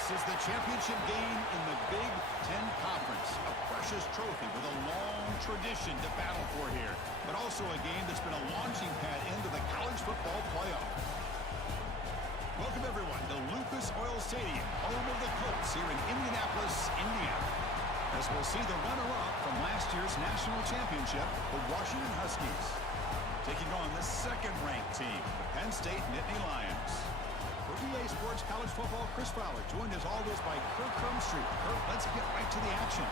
This is the championship game in the Big Ten Conference. A precious trophy with a long tradition to battle for here. But also a game that's been a launching pad into the college football playoff. Welcome, everyone, to Lucas Oil Stadium, home of the Colts here in Indianapolis, Indiana. As we'll see the runner-up from last year's national championship, the Washington Huskies, taking on the second-ranked team, the Penn State Nittany Lions. For EA Sports College Football, Chris Fowler, joined as always by Kirk Hermstreet. Kirk, let's get right to the action.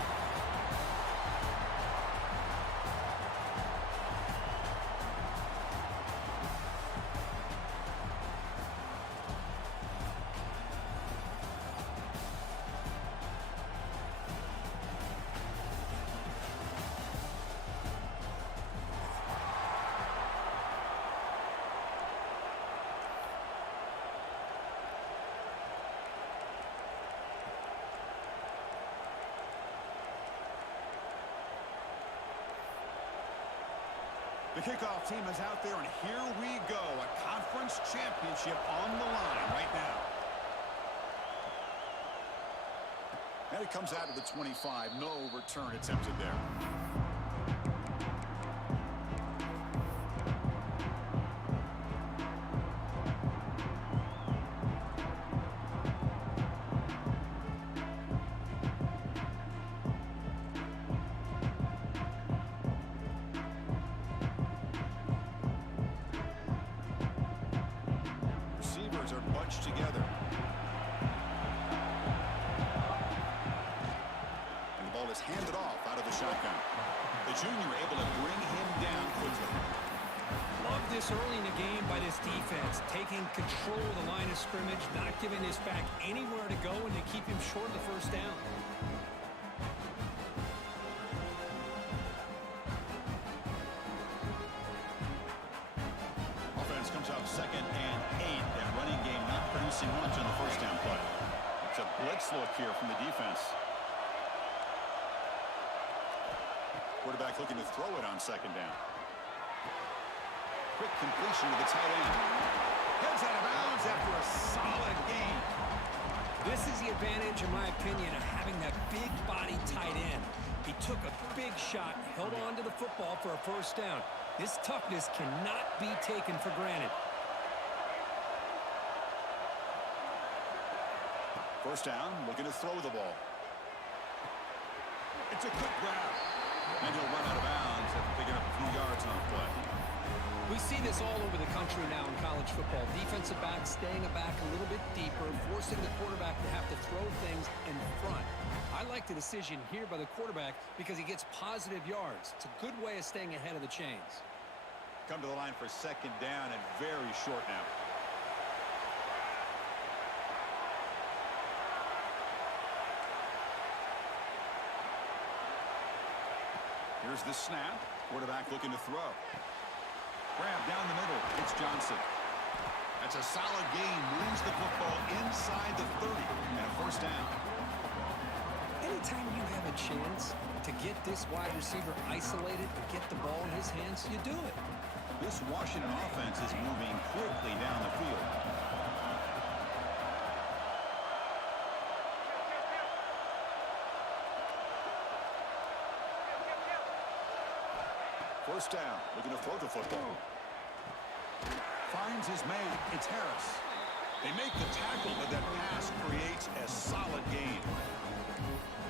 The kickoff team is out there, and here we go. A conference championship on the line right now. And it comes out of the 25. No return attempted there. Together. And the ball is handed off out of the shotgun. The junior able to bring him down quickly. Love this early in the game by this defense, taking control of the line of scrimmage, not giving this back anywhere to go, and to keep him short of the first down. Offense comes out 2nd and 8. That running game not producing much on the first down play. It's a blitz look here from the defense. Quarterback looking to throw it on 2nd down. Quick completion to the tight end. Heads out of bounds after a solid game. This is the advantage, in my opinion, of having that big body tight end. He took a big shot, held on to the football for a first down. This toughness cannot be taken for granted. First down, looking to throw the ball. It's a quick grab. And he'll run out of bounds after picking up a few yards on the play. We see this all over the country now in college football. Defensive backs staying back a little bit deeper, forcing the quarterback to have to throw things in front. I like the decision here by the quarterback because he gets positive yards. It's a good way of staying ahead of the chains. Come to the line for 2nd down and very short now. Here's the snap. Quarterback looking to throw. Grab down the middle. It's Johnson. That's a solid gain. Moves the football inside the 30 and a first down. Anytime you have a chance to get this wide receiver isolated and get the ball in his hands, you do it. This Washington offense is moving quickly down the field. First down, looking to throw the football. Finds his man. It's Harris. They make the tackle, but that pass creates a solid gain.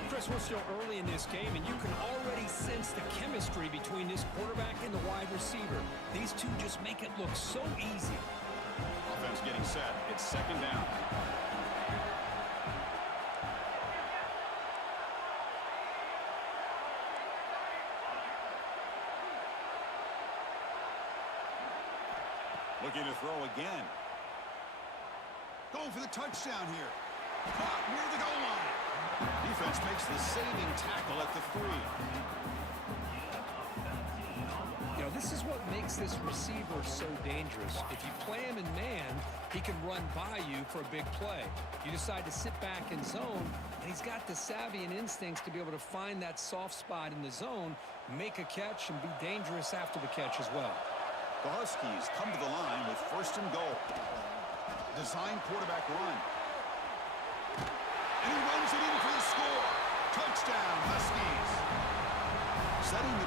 Chris, we're still early in this game, and you can already sense the chemistry between this quarterback and the wide receiver. These two just make it look so easy. Offense getting set. It's 2nd down. Looking to throw again. Going for the touchdown here. Caught near the goal line. Defense makes the saving tackle at the 3. You know, this is what makes this receiver so dangerous. If you play him in man, he can run by you for a big play. You decide to sit back in zone, and he's got the savvy and instincts to be able to find that soft spot in the zone, make a catch, and be dangerous after the catch as well. The Huskies come to the line with 1st and goal. Design quarterback run.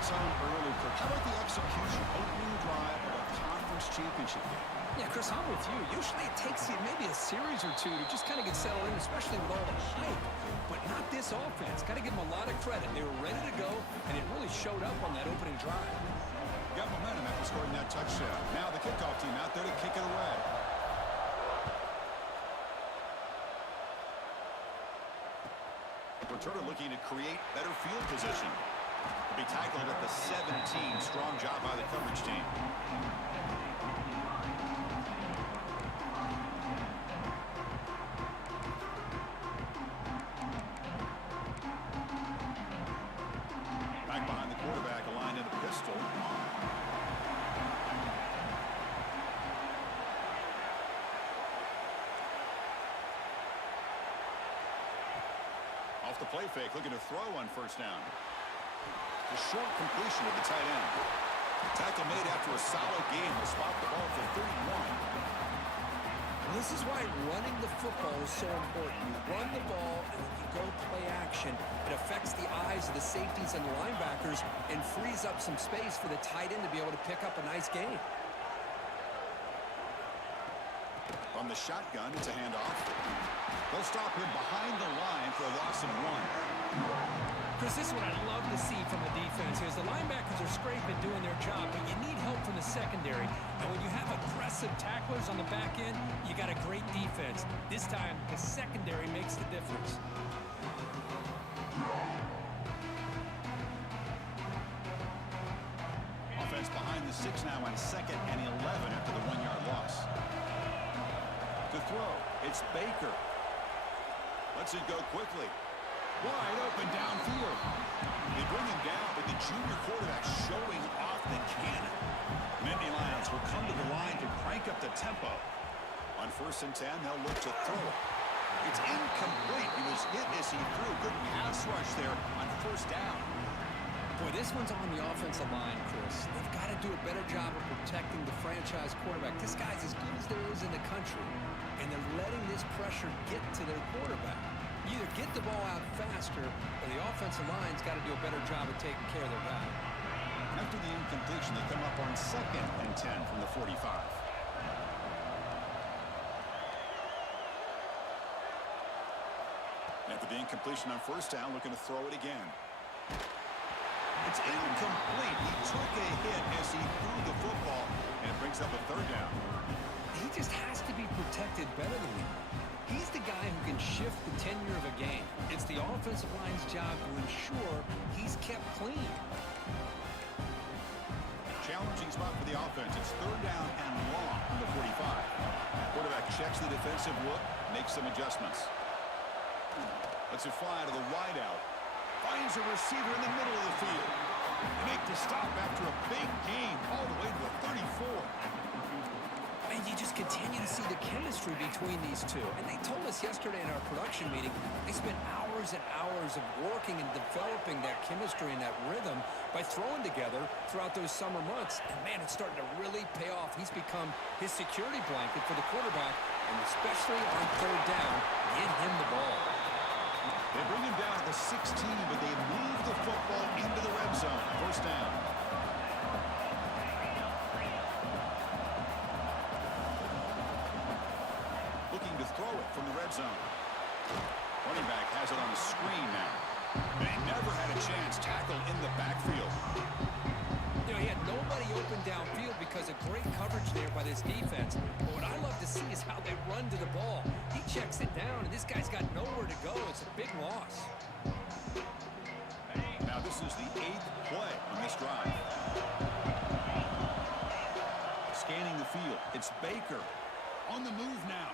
its own early, Kirk. How about the execution? Opening drive of a conference championship game. Yeah, Chris, I'm with you. Usually it takes you maybe a series or two to just kind of get settled in, especially with all the hype. But not this offense. Got to give them a lot of credit. They were ready to go, and it really showed up on that opening drive. Got momentum after scoring that touchdown. Now the kickoff team out there to kick it away. Returner looking to create better field position. Will be tackled at the 17. Strong job by the coverage team. Back behind the quarterback, aligned in a pistol. Off the play fake, looking to throw on first down. A short completion at the tight end. Tackle made after a solid game will spot the ball for 31. Well, this is why running the football is so important. You run the ball, and then you go play action. It affects the eyes of the safeties and the linebackers and frees up some space for the tight end to be able to pick up a nice game. From the shotgun, it's a handoff. They'll stop him behind the line for a loss of 1. Chris, this is what I love to see from the defense is the linebackers are scraping, doing their job, but you need help from the secondary. And when you have aggressive tacklers on the back end, you got a great defense. This time, the secondary makes the difference. Offense behind the 6 now on 2nd and 11 after the 1-yard loss. To throw, it's Baker. Lets it go quickly. Wide open downfield. They bring him down, but the junior quarterback showing off the cannon. Nittany Lions will come to the line to crank up the tempo. On 1st and 10, they'll look to throw it. It's incomplete. He was hit as he threw. Good pass rush there on 1st down. Boy, this one's on the offensive line, Chris. They've got to do a better job of protecting the franchise quarterback. This guy's as good as there is in the country, and they're letting this pressure get to their quarterback. You either get the ball out faster, or the offensive line's got to do a better job of taking care of their guy. After the incompletion, they come up on 2nd and 10 from the 45. After the incompletion on 1st down, looking to throw it again. It's incomplete. He took a hit as he threw the football, and it brings up a 3rd down. He just has to be protected better than him. He's the guy who can shift the tenure of a game. It's the offensive line's job to ensure he's kept clean. Challenging spot for the offense. It's 3rd down and long from the 45. Quarterback checks the defensive look, makes some adjustments. Lets it fly to the wideout. Finds a receiver in the middle of the field. They make the stop after a big game all the way to the 34. And you just continue to see the chemistry between these two. And they told us yesterday in our production meeting, they spent hours and hours of working and developing that chemistry and that rhythm by throwing together throughout those summer months. And, man, it's starting to really pay off. He's become his security blanket for the quarterback, and especially on 3rd down, get him the ball. They bring him down to the 16, but they move the football into the red zone. 1st down. Looking to throw it from the red zone. Running back has it on the screen now. They never had a chance. Tackle in the backfield. You know, he had nobody open downfield because of great coverage there by this defense. But what I love to see is how they run to the ball. He checks it down, and this guy's got nowhere to go. It's a big loss. Now this is the 8th play on this drive. Scanning the field. It's Baker on the move now.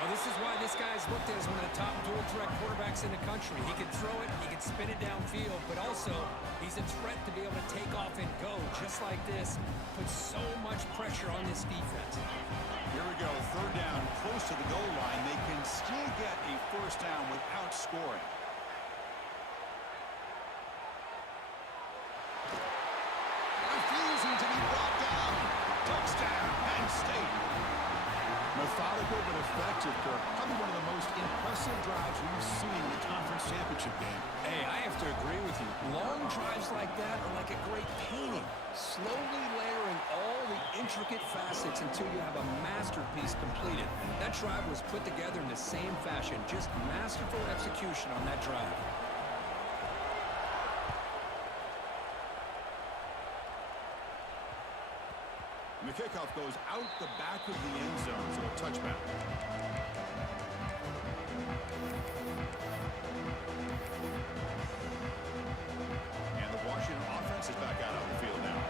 Well, this is why this guy's looked at as one of the top dual-threat quarterbacks in the country. He can throw it, he can spin it downfield, but also he's a threat to be able to take off and go just like this. Puts so much pressure on this defense. Here we go, 3rd down, close to the goal line. They can still get a 1st down without scoring. Refusing to be brought down. Touchdown, Penn State. Methodical but effective, Kirk. Probably one of the most impressive drives we've seen in the conference championship game. Hey, I have to agree with you. Long drives like that are like a great painting, slowly layering all the intricate facets until you have a masterpiece completed. That drive was put together in the same fashion, just masterful execution on that drive. And the kickoff goes out the back of the end zone, so a touchback. And the Washington offense is back out on the field now.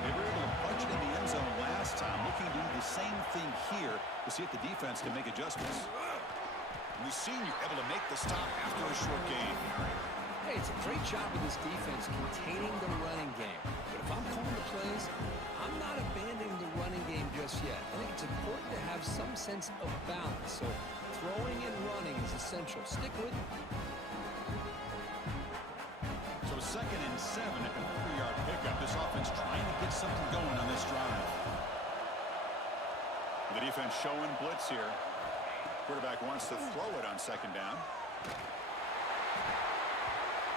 They were able to punch it in the end zone last time, looking to do the same thing here to see if the defense can make adjustments. And the senior able to make the stop after a short gain. Hey, it's a great job of this defense containing the running game. But if I'm calling the plays, I'm not abandoning the running game just yet. I think it's important to have some sense of balance. So throwing and running is essential. Stick with it. So 2nd and 7 at the 3-yard pickup. This offense trying to get something going on this drive. The defense showing blitz here. Quarterback wants to throw it on 2nd down.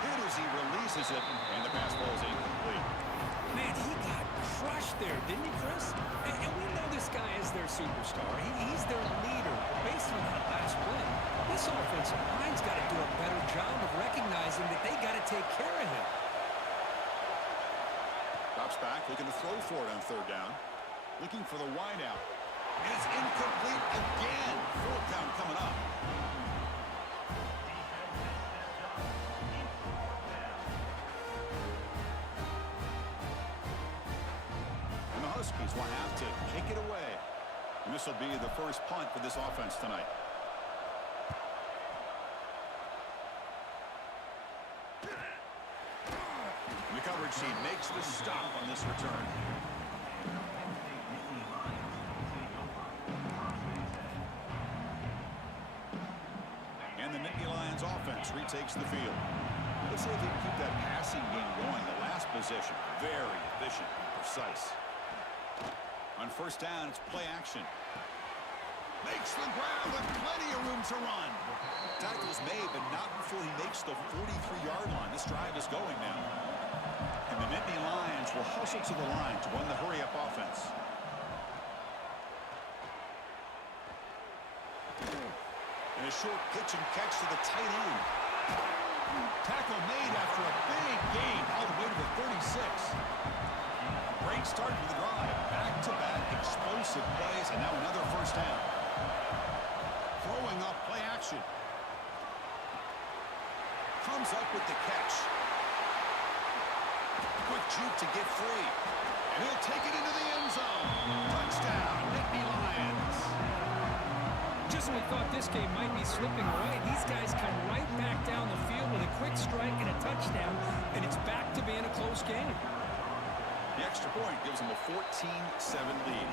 Hit as he releases it, and the pass ball is incomplete. Man, he got crushed there, didn't he, Chris? And we know this guy is their superstar. He's their leader. But based on that last play, this offensive line's got to do a better job of recognizing that they got to take care of him. Drops back, looking to throw for it on 3rd down. Looking for the wide out. And it's incomplete again. 4th down coming up. Huskies will have to kick it away. And this will be the first punt for this offense tonight. And the coverage team makes the stop on this return. And the Nittany Lions offense retakes the field. Let's see if they can keep that passing game going. The last possession, very efficient and precise. On 1st down, it's play action. Makes the grab with plenty of room to run. Tackle is made, but not before he makes the 43-yard line. This drive is going now. And the Nittany Lions will hustle to the line to run the hurry-up offense. And a short pitch and catch to the tight end. Tackle made after a big gain all the way to the 36. Great start to the drive. Back-to-back explosive plays, and now another 1st down. Throwing up play action. Comes up with the catch. Quick juke to get free. And he'll take it into the end zone. Touchdown, Nittany Lions. Just when we thought this game might be slipping away, these guys come right back down the field with a quick strike and a touchdown, and it's back to being a close game. The extra point gives them a 14-7 lead.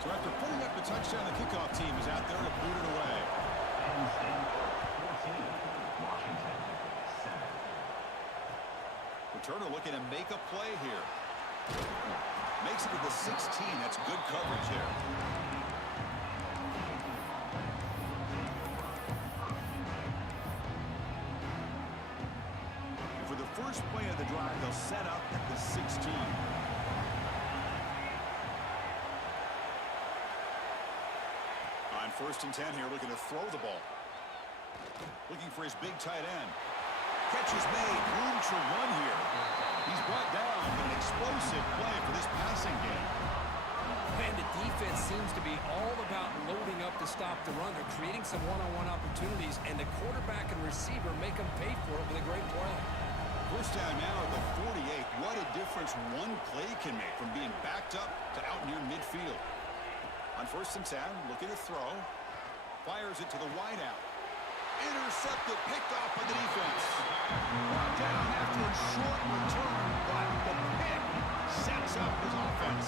So after putting up the touchdown, the kickoff team is out there to boot it away. Returner looking to make a play here. Makes it to the 16. That's good coverage there. First play of the drive, they'll set up at the 16. On 1st and 10 here, looking to throw the ball. Looking for his big tight end. Catch is made, room to run here. He's brought down, but an explosive play for this passing game. Man, the defense seems to be all about loading up to stop the run. They're creating some one-on-one opportunities, and the quarterback and receiver make them pay for it with a great play. 1st down now at the 48. What a difference one play can make from being backed up to out near midfield. On 1st and 10, looking to throw. Fires it to the wideout. Intercepted, picked off by the defense. Brought down after a short return, but the pick sets up his offense.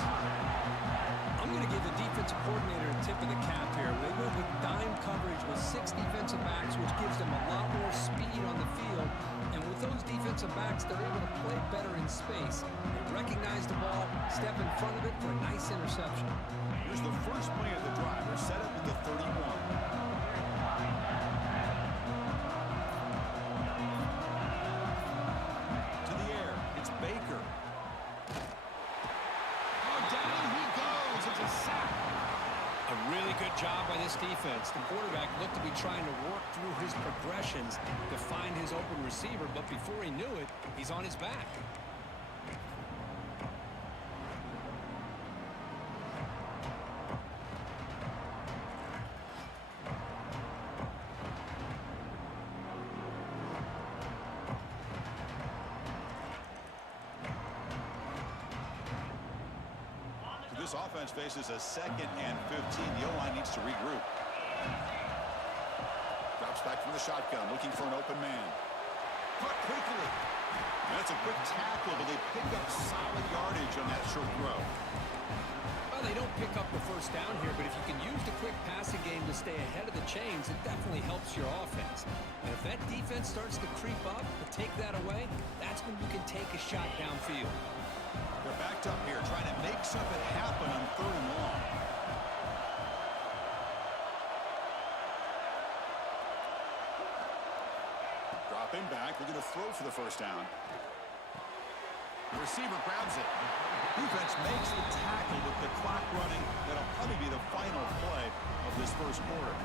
I'm going to give the defensive coordinator a tip of the cap here. They went with dime coverage with 6 defensive backs, which gives them a lot more speed on the field. And with those defensive defensive backs, they're able to play better in space. They recognize the ball, step in front of it for a nice interception. Here's the first play of the drive. They're set up at the 31. To the air. It's Baker. Oh, down he goes. It's a sack. A really good job by this defense. The quarterback looked to be trying to work through his progressions to find his open receiver, but before he knew it, he's on his back. This offense faces a 2nd and 15. The O-line needs to regroup. Drops back from the shotgun, looking for an open man. Caught quickly. That's a quick tackle, but they pick up solid yardage on that short throw. Well, they don't pick up the first down here, but if you can use the quick passing game to stay ahead of the chains, it definitely helps your offense. And if that defense starts to creep up to take that away, that's when you can take a shot downfield. They're backed up here, trying to make something happen on 3rd and long. Dropping back, looking to throw for the first down. The receiver grabs it. Defense makes the tackle with the clock running. That'll probably be the final play of this first quarter.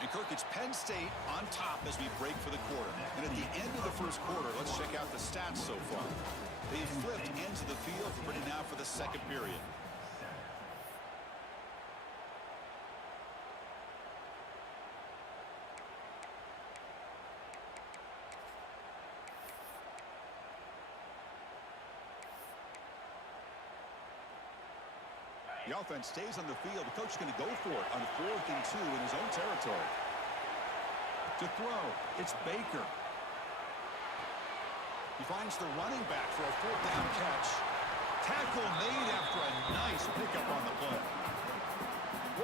And Kirk, it's Penn State on top as we break for the quarter. And at the end of the first quarter, let's check out the stats so far. They've flipped into the field ready now for the second period. The offense stays on the field. The coach is going to go for it on 4th and 2 in his own territory. To throw, it's Baker. He finds the running back for a 4th down catch. Tackle made after a nice pickup on the play.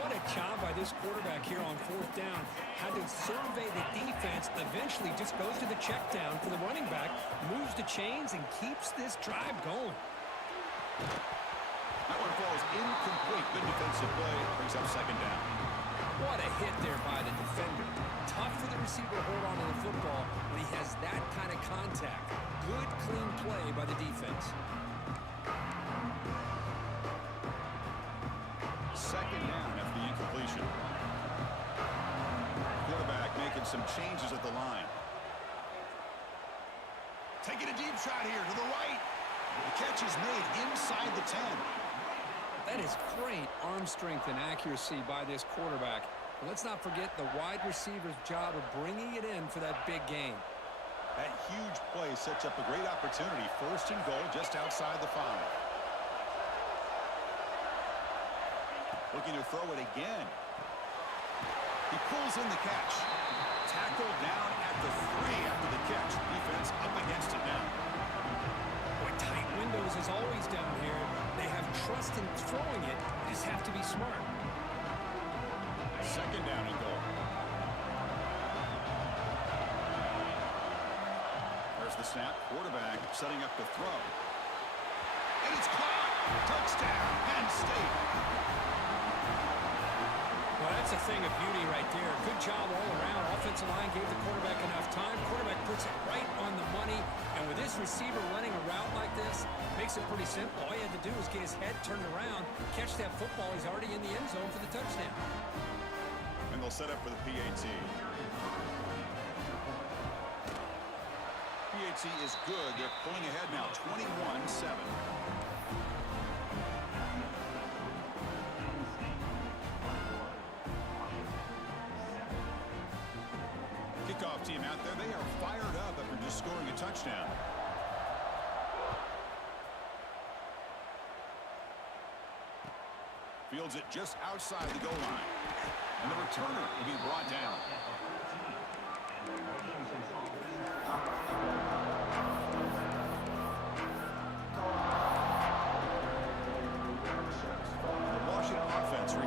What a job by this quarterback here on 4th down. Had to survey the defense, eventually just goes to the check down for the running back, moves the chains, and keeps this drive going. That one falls incomplete. Good defensive play. Brings up 2nd down. What a hit there by the defender. Tough for the receiver to hold on to the football when he has that kind of contact. Good, clean play by the defense. 2nd down after the incompletion. Quarterback making some changes at the line. Taking a deep shot here to the right. The catch is made inside the 10. That is great arm strength and accuracy by this quarterback. And let's not forget the wide receiver's job of bringing it in for that big game. That huge play sets up a great opportunity. 1st and goal just outside the 5. Looking to throw it again. He pulls in the catch. Tackled down at the 3 after the catch. Defense up against it now. Boy, tight windows is always down here. They have trust in throwing it. They just have to be smart. 2nd down and goal. There's the snap. Quarterback setting up the throw. And it's caught. Touchdown, Penn State. Well, that's a thing of beauty right there. Good job all around. Offensive line gave the quarterback enough time. Quarterback puts it right on the money. And with this receiver running a route like this, makes it pretty simple. All he had to do was get his head turned around, catch that football. He's already in the end zone for the touchdown. And they'll set up for the PAT. PAT is good. They're pulling ahead now, 21-7. Kickoff team out there. They are fired up after just scoring a touchdown. Fields it just outside the goal line. And the returner will be brought down.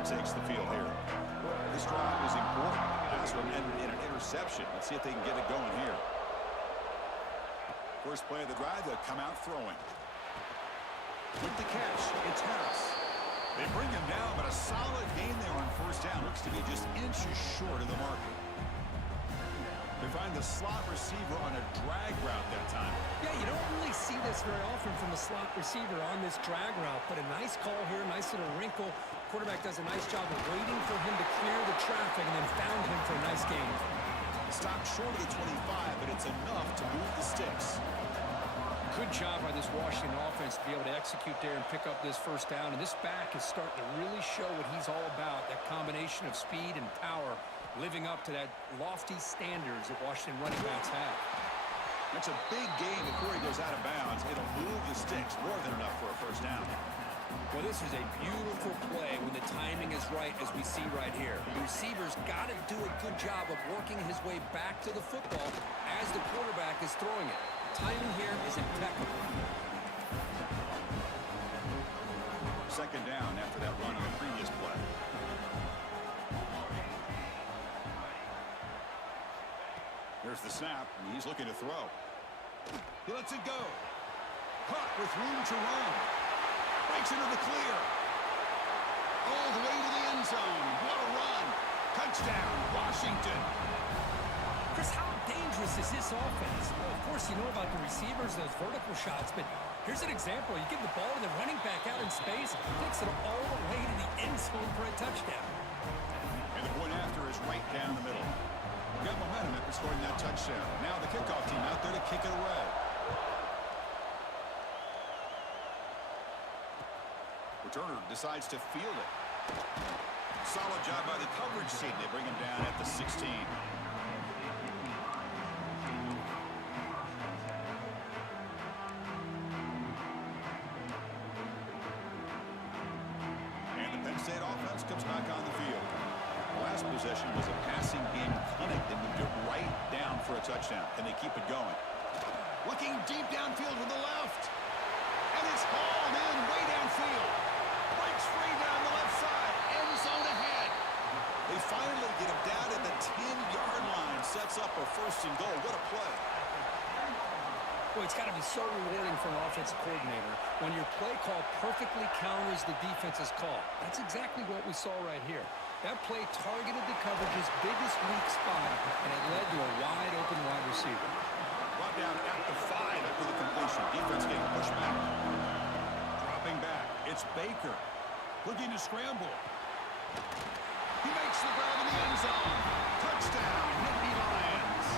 takes the field here. This drive is important. Last one ended in an interception. Let's see if they can get it going here. First play of the drive, they'll come out throwing. With the catch, it's Harris. They bring him down, but a solid gain there on first down. Looks to be just inches short of the marker. They find the slot receiver on a drag route that time. Yeah, you don't really see this very often from a slot receiver on this drag route, but a nice call here, nice little wrinkle. Quarterback does a nice job of waiting for him to clear the traffic and then found him for a nice gain. Stopped short of the 25, but it's enough to move the sticks. Good job by this Washington offense to be able to execute there and pick up this first down. And this back is starting to really show what he's all about, that combination of speed and power, living up to that lofty standards that Washington running backs have. That's a big gain before he goes out of bounds. It'll move the sticks more than enough for a first down. Well, this is a beautiful play when the timing is right, as we see right here. The receiver's got to do a good job of working his way back to the football as the quarterback is throwing it. Timing here is impeccable. Second down after that run on the previous play. Here's the snap, and he's looking to throw. He lets it go. Caught with room to run. Breaks into the clear. All the way to the end zone. What a run. Touchdown, Washington. Chris, how dangerous is this offense? Well, of course, you know about the receivers, those vertical shots, but here's an example. You give the ball to the running back out in space, takes it all the way to the end zone for a touchdown. And the point after is right down the middle. Got momentum after scoring that touchdown. Now the kickoff team out there to kick it away. Returner decides to field it. Solid job by the coverage team. They bring him down at the 16. State offense comes back on the field. Last possession was a passing game clinic. They moved it right down for a touchdown. Can they keep it going? Looking deep downfield to the left. And it's hauled in way downfield. Breaks free down the left side. End zone ahead. They finally get him down at the 10-yard line. Sets up a first and goal. What a play. Well, it's got to be so rewarding for an offensive coordinator when your play call perfectly counters the defense's call. That's exactly what we saw right here. That play targeted the coverage's biggest weak spot, and it led to a wide-open wide receiver. Brought down at the 5 after the completion. Defense getting pushed back. Dropping back. It's Baker. Looking to scramble. He makes the grab in the end zone. Touchdown, Nittany Lions.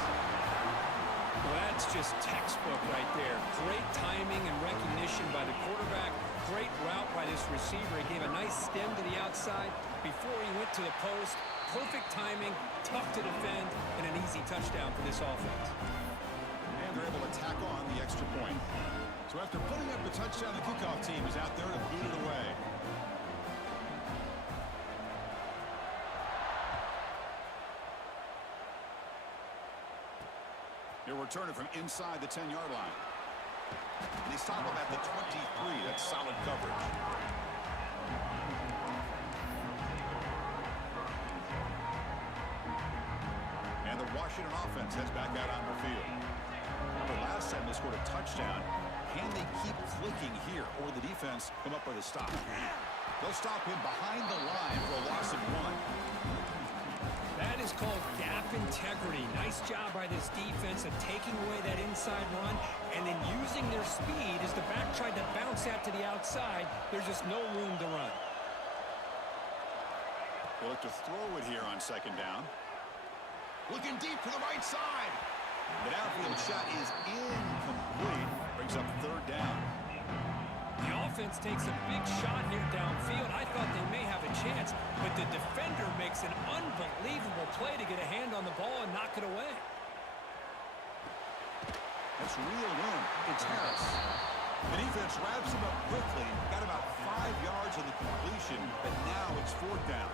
Well, that's just textbook right there. Great timing and recognition by the quarterback. Great route by this receiver. He gave a nice stem to the outside before he went to the post. Perfect timing, tough to defend, and an easy touchdown for this offense. And they're able to tack on the extra point. So after putting up the touchdown, the kickoff team is out there to boot it away. He'll return it from inside the 10-yard line. And they stop him at the 23. That's solid coverage. And the Washington offense heads back out on the field. The last time they scored a touchdown. Can they keep clicking here, or the defense come up with a stop? They'll stop him behind the line for a loss of 1. That is called gap integrity. Nice job by this defense of taking away that inside run and then using their speed as the back tried to bounce that to the outside. There's just no room to run. They look to throw it here on second down. Looking deep to the right side. The downfield shot is incomplete. Brings up third down. The offense takes a big shot here downfield. I thought they may have a chance, but the defender makes an unbelievable play to get a hand on the ball and knock it away. That's reeled in. It's Harris. The defense wraps him up quickly. Got about 5 yards on the completion, but now it's fourth down.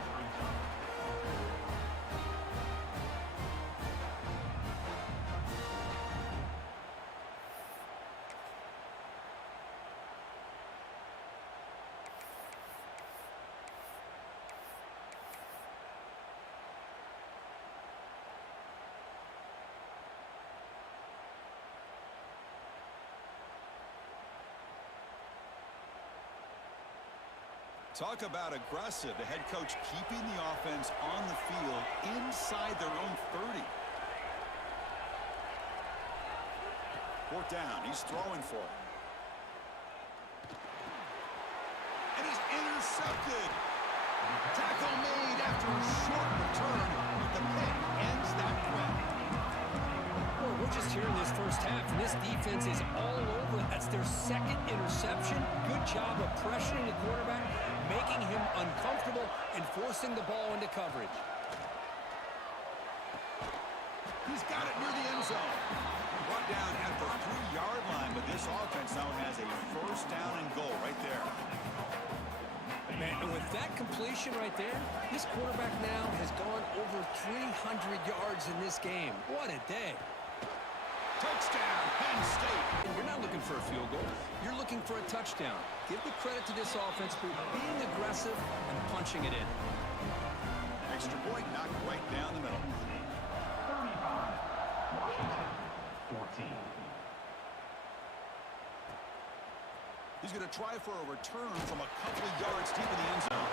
Talk about aggressive. The head coach keeping the offense on the field inside their own 30. Fourth down. He's throwing for it. And he's intercepted. Tackle made after a short return, but the pick ends that threat. Well, we're just here in this first half, and this defense is all over it. That's their second interception. Good job of pressuring the quarterback, making him uncomfortable, and forcing the ball into coverage. He's got it near the end zone. Brought down at the 3-yard line, but this offense now has a first down and goal right there. Man, and with that completion right there, this quarterback now has gone over 300 yards in this game. What a day. Touchdown, Penn State. You're not looking for a field goal. You're looking for a touchdown. Give the credit to this offense for being aggressive and punching it in. Extra point knocked right down the middle. 14. He's going to try for a return from a couple of yards deep in the end zone.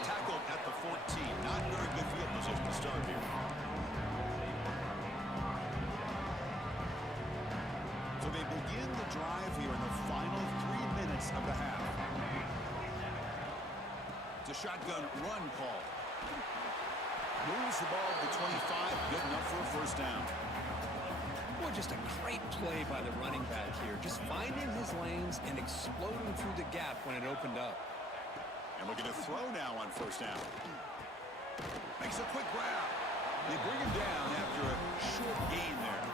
Tackled at the 14. Not very good field position to start here. So they begin the drive here in the final 3 minutes of the half. It's a shotgun run call. Moves the ball to 25. Good enough for a first down. Well, just a great play by the running back here. Just finding his lanes and exploding through the gap when it opened up. And looking to throw now on first down. Makes a quick grab. They bring him down after a short gain there.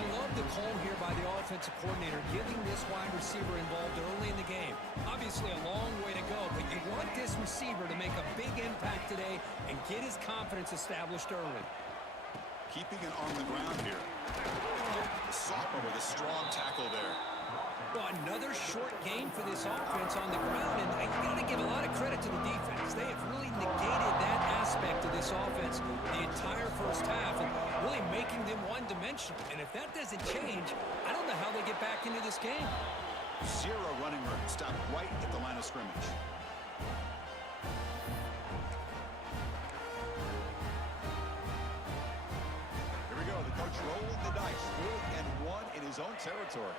I love the call here by the offensive coordinator, getting this wide receiver involved early in the game. Obviously a long way to go, but you want this receiver to make a big impact today and get his confidence established early. Keeping it on the ground here. The sophomore with a strong tackle there. Well, another short game for this offense on the ground, and you got to give a lot of credit to the defense. They have really negated that aspect of this offense the entire first half and really making them one-dimensional. And if that doesn't change, I don't know how they get back into this game. Zero running room. Stopped right at the line of scrimmage. Coach rolling the dice, 4th and 1 in his own territory.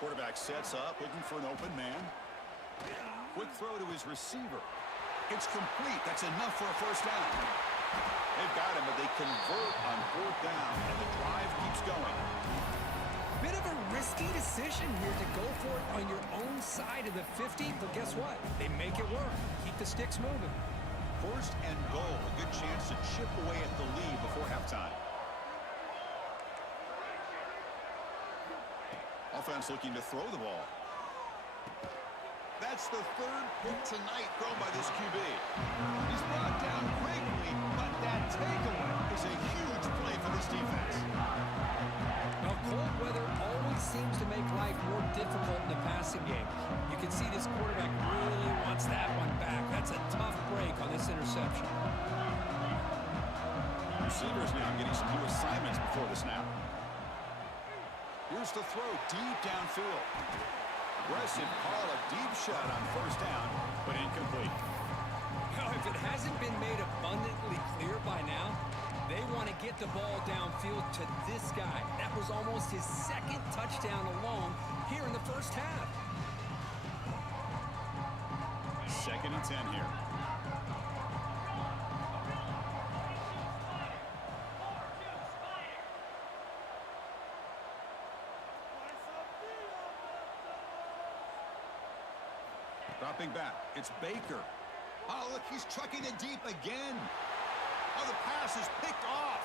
Quarterback sets up, looking for an open man. Quick throw to his receiver. It's complete. That's enough for a first down. They've got him, but they convert on 4th down, and the drive keeps going. Bit of a risky decision here to go for it on your own side of the 50, but guess what? They make it work. Keep the sticks moving. 1st and goal, a good chance to chip away at the lead before halftime. Offense looking to throw the ball. That's the 3rd pick tonight thrown by this QB. He's brought down quickly, but that takeaway is a huge play for this defense. Now, cold weather always seems to make life more difficult in the passing game. You can see this quarterback really wants that one back. That's a tough break on this interception. Receivers now getting some new assignments before the snap. Here's the throw deep downfield. Aggressive call, a deep shot on first down, but incomplete. Now, if it hasn't been made abundantly clear by now, they want to get the ball downfield to this guy. That was almost his 2nd touchdown alone here in the first half. 2nd and 10 here. Dropping back, it's Baker. Oh, look, he's trucking it deep again. Oh, the pass is picked off.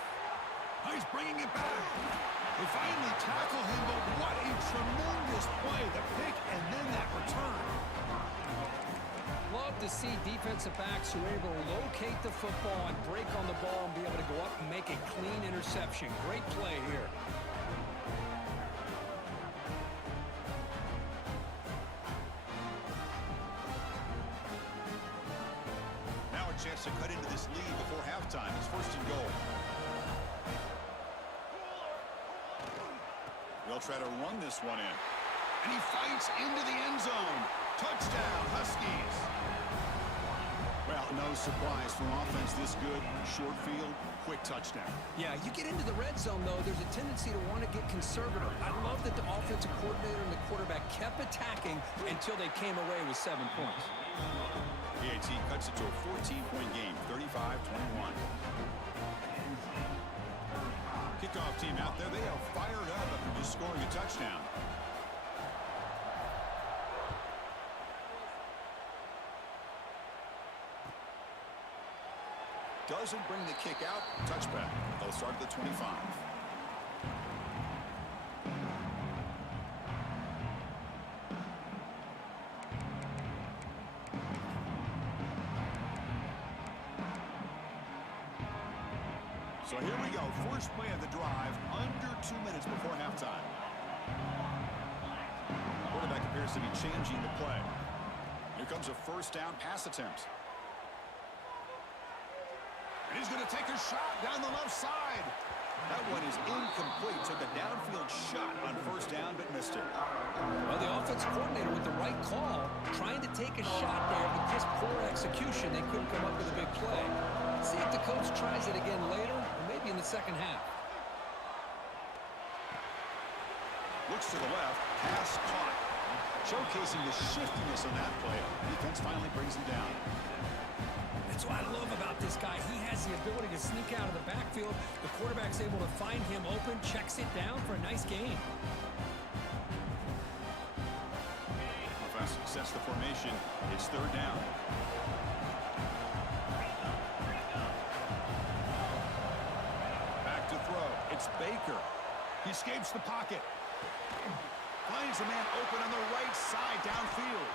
Oh, he's bringing it back. They finally tackle him, but what a tremendous play. The pick and then that return. Love to see defensive backs who are able to locate the football and break on the ball and be able to go up and make a clean interception. Great play here. Chance to cut into this lead before halftime. It's 1st and goal. They'll try to run this one in. And he fights into the end zone. Touchdown, Huskies. Well, no surprise from offense this good. Short field, quick touchdown. Yeah, you get into the red zone, though, there's a tendency to want to get conservative. I love that the offensive coordinator and the quarterback kept attacking until they came away with 7 points. PAT cuts it to a 14-point game, 35-21. Kickoff team out there, they are fired up after just scoring a touchdown. Doesn't bring the kick out. Touchback. They'll start at the 25. So here we go. First play of the drive, under 2 minutes before halftime. Quarterback appears to be changing the play. Here comes a first down pass attempt. And he's going to take a shot down the left side. That one is incomplete. Took a downfield shot on first down, but missed it. Well, the offensive coordinator with the right call, trying to take a shot there, but just poor execution. They couldn't come up with a big play. See if the coach tries it again later, or maybe in the second half. Looks to the left, pass caught. Showcasing the shiftiness on that play. Defense finally brings him down. That's what I love about this guy. He has the ability to sneak out of the backfield. The quarterback's able to find him open, checks it down for a nice gain. Offense sets the formation. It's third down. Back to throw. It's Baker. He escapes the pocket. Finds a man open on the right side downfield.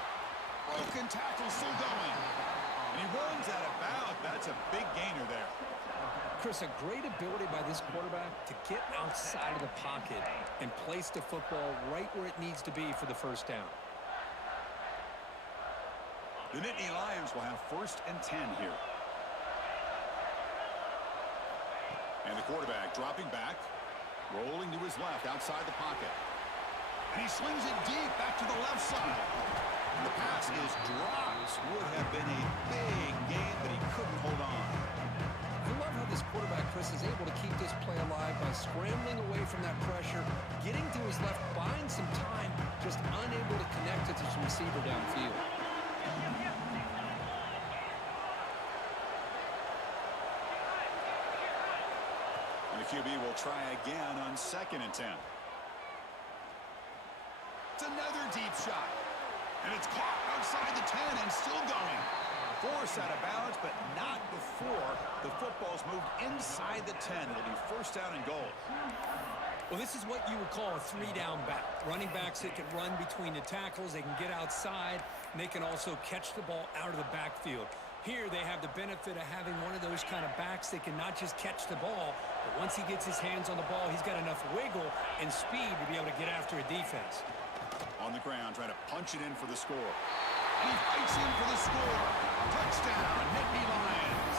Broken tackle still going. And he runs out of bounds. That's a big gainer there. Chris, a great ability by this quarterback to get outside of the pocket and place the football right where it needs to be for the first down. The Nittany Lions will have 1st and 10 here. And the quarterback dropping back, rolling to his left outside the pocket. And he slings it deep back to the left side. And the pass is dropped. Would have been a big gain, but he couldn't hold on. I love how this quarterback, Chris, is able to keep this play alive by scrambling away from that pressure, getting to his left, buying some time, just unable to connect to his receiver downfield. And the QB will try again on 2nd and 10. It's another deep shot. And it's caught outside the 10 and still going. Forced out of bounds, but not before the football's moved inside the 10. It'll be 1st down and goal. Well, this is what you would call a 3-down back. Running backs that can run between the tackles, they can get outside, and they can also catch the ball out of the backfield. Here they have the benefit of having one of those kind of backs that can not just catch the ball, but once he gets his hands on the ball, he's got enough wiggle and speed to be able to get after a defense. On the ground, trying to punch it in for the score. And he fights in for the score. Touchdown, Nittany Lions.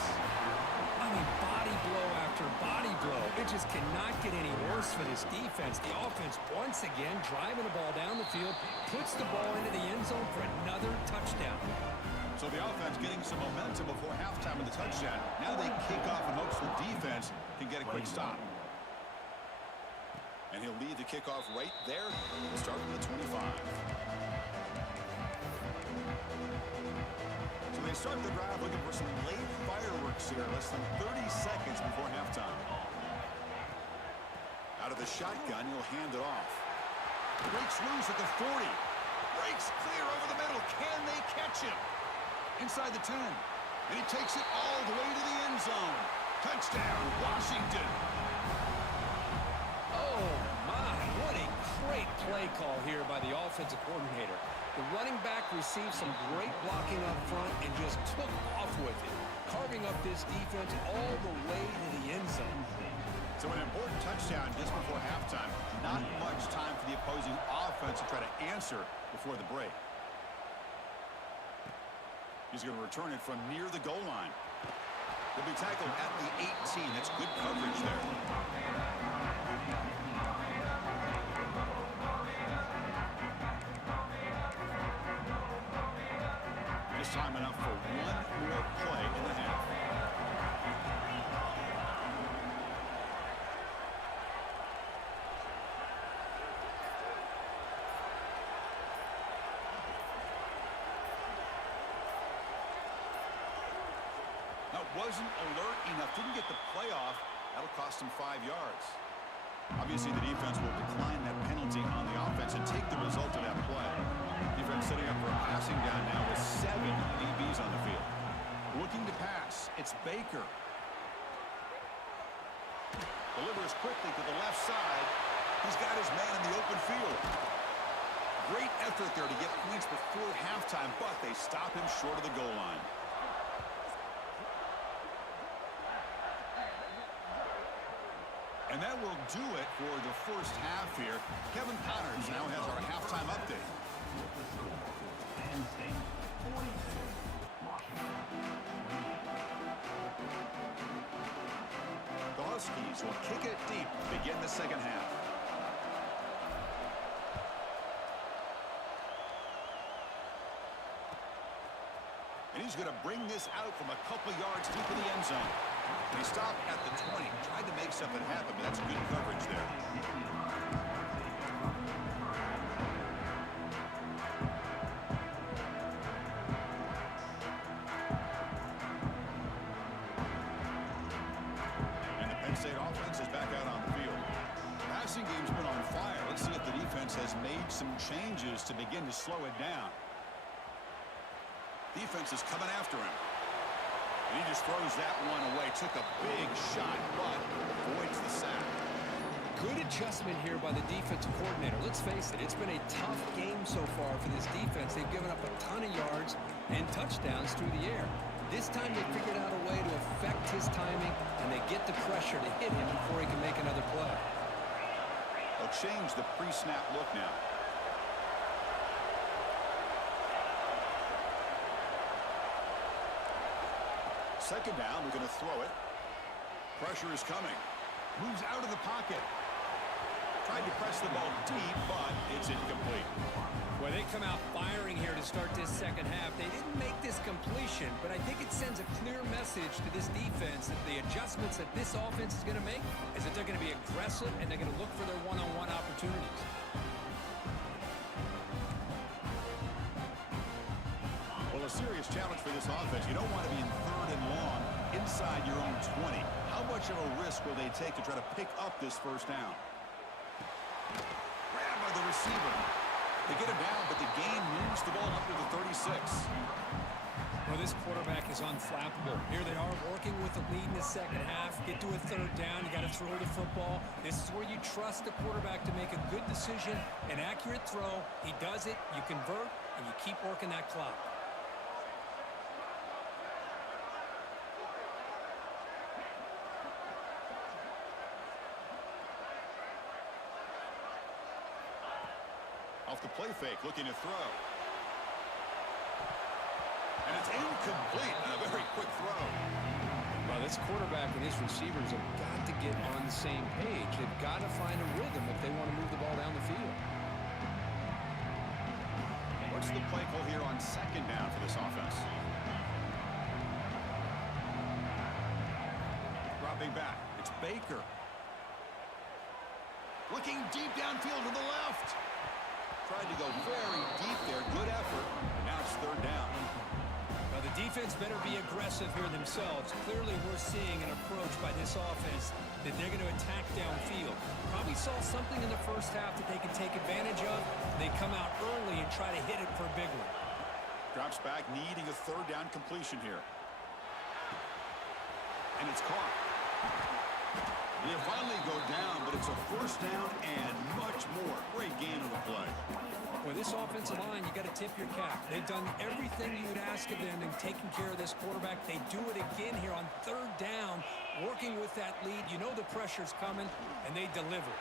I mean, body blow after body blow. It just cannot get any worse for this defense. The offense, once again, driving the ball down the field, puts the ball into the end zone for another touchdown. So the offense getting some momentum before halftime of the touchdown. Now they kick off in hopes the defense can get a quick stop. And he'll lead the kickoff right there. We'll start from the 25. So they start the drive looking for some late fireworks here. Less than 30 seconds before halftime. Out of the shotgun, he'll hand it off. Breaks loose at the 40. Breaks clear over the middle. Can they catch him? Inside the 10. And he takes it all the way to the end zone. Touchdown, Washington. Oh, my. What a great play call here by the offensive coordinator. The running back received some great blocking up front and just took off with it, carving up this defense all the way to the end zone. So an important touchdown just before halftime. Not much time for the opposing offense to try to answer before the break. He's going to return it from near the goal line. He'll be tackled at the 18. That's good coverage there. wasn't alert enough, didn't get the play off. That'll cost him 5 yards. Obviously, the defense will decline that penalty on the offense and take the result of that play. Defense setting up for a passing down now with 7 DBs on the field. Looking to pass. It's Baker. Delivers quickly to the left side. He's got his man in the open field. Great effort there to get points before halftime, but they stop him short of the goal line. And that will do it for the first half here. Kevin Connors now has our halftime update. The Huskies will kick it deep to begin the second half. And he's going to bring this out from a couple yards deep in the end zone. They stop at the 20. Tried to make something happen, but that's good coverage there. And the Penn State offense is back out on the field. Passing game's been on fire. Let's see if the defense has made some changes to begin to slow it down. Defense is coming after him. And he just throws that one away. Took a big shot, but avoids the sack. Good adjustment here by the defensive coordinator. Let's face it, it's been a tough game so far for this defense. They've given up a ton of yards and touchdowns through the air. This time they figured out a way to affect his timing, and they get the pressure to hit him before he can make another play. They'll change the pre-snap look now. Second down, we're going to throw it. Pressure is coming. Moves out of the pocket. Tried to press the ball deep, but it's incomplete. Well, they come out firing here to start this second half. They didn't make this completion, but I think it sends a clear message to this defense that the adjustments that this offense is going to make is that they're going to be aggressive and they're going to look for their one-on-one opportunities. Well, a serious challenge for this offense. You don't want to be in third and long inside your own 20. How much of a risk will they take to try to pick up this first down? Grabbed by the receiver. They get him down, but the gain moves the ball up to the 36. Well, this quarterback is unflappable. Here they are working with the lead in the second half. Get to a third down. You got to throw the football. This is where you trust the quarterback to make a good decision, an accurate throw. He does it, you convert, and you keep working that clock. Off the play fake, looking to throw. And it's incomplete on a very quick throw. Well, this quarterback and his receivers have got to get on the same page. They've got to find a rhythm if they want to move the ball down the field. What's the play call here on second down for this offense? Dropping back, it's Baker. Looking deep downfield to the left. Tried to go very deep there. Good effort. And now it's third down. Well, the defense better be aggressive here themselves. Clearly, we're seeing an approach by this offense that they're going to attack downfield. Probably saw something in the first half that they could take advantage of. They come out early and try to hit it for a big one. Drops back, needing a third down completion here. And it's caught. They finally go down, but it's a first down and much more. Great game of the play. Well, this offensive line, you got to tip your cap. They've done everything you would ask of them in taking care of this quarterback. They do it again here on third down, working with that lead. You know the pressure's coming, and they deliver.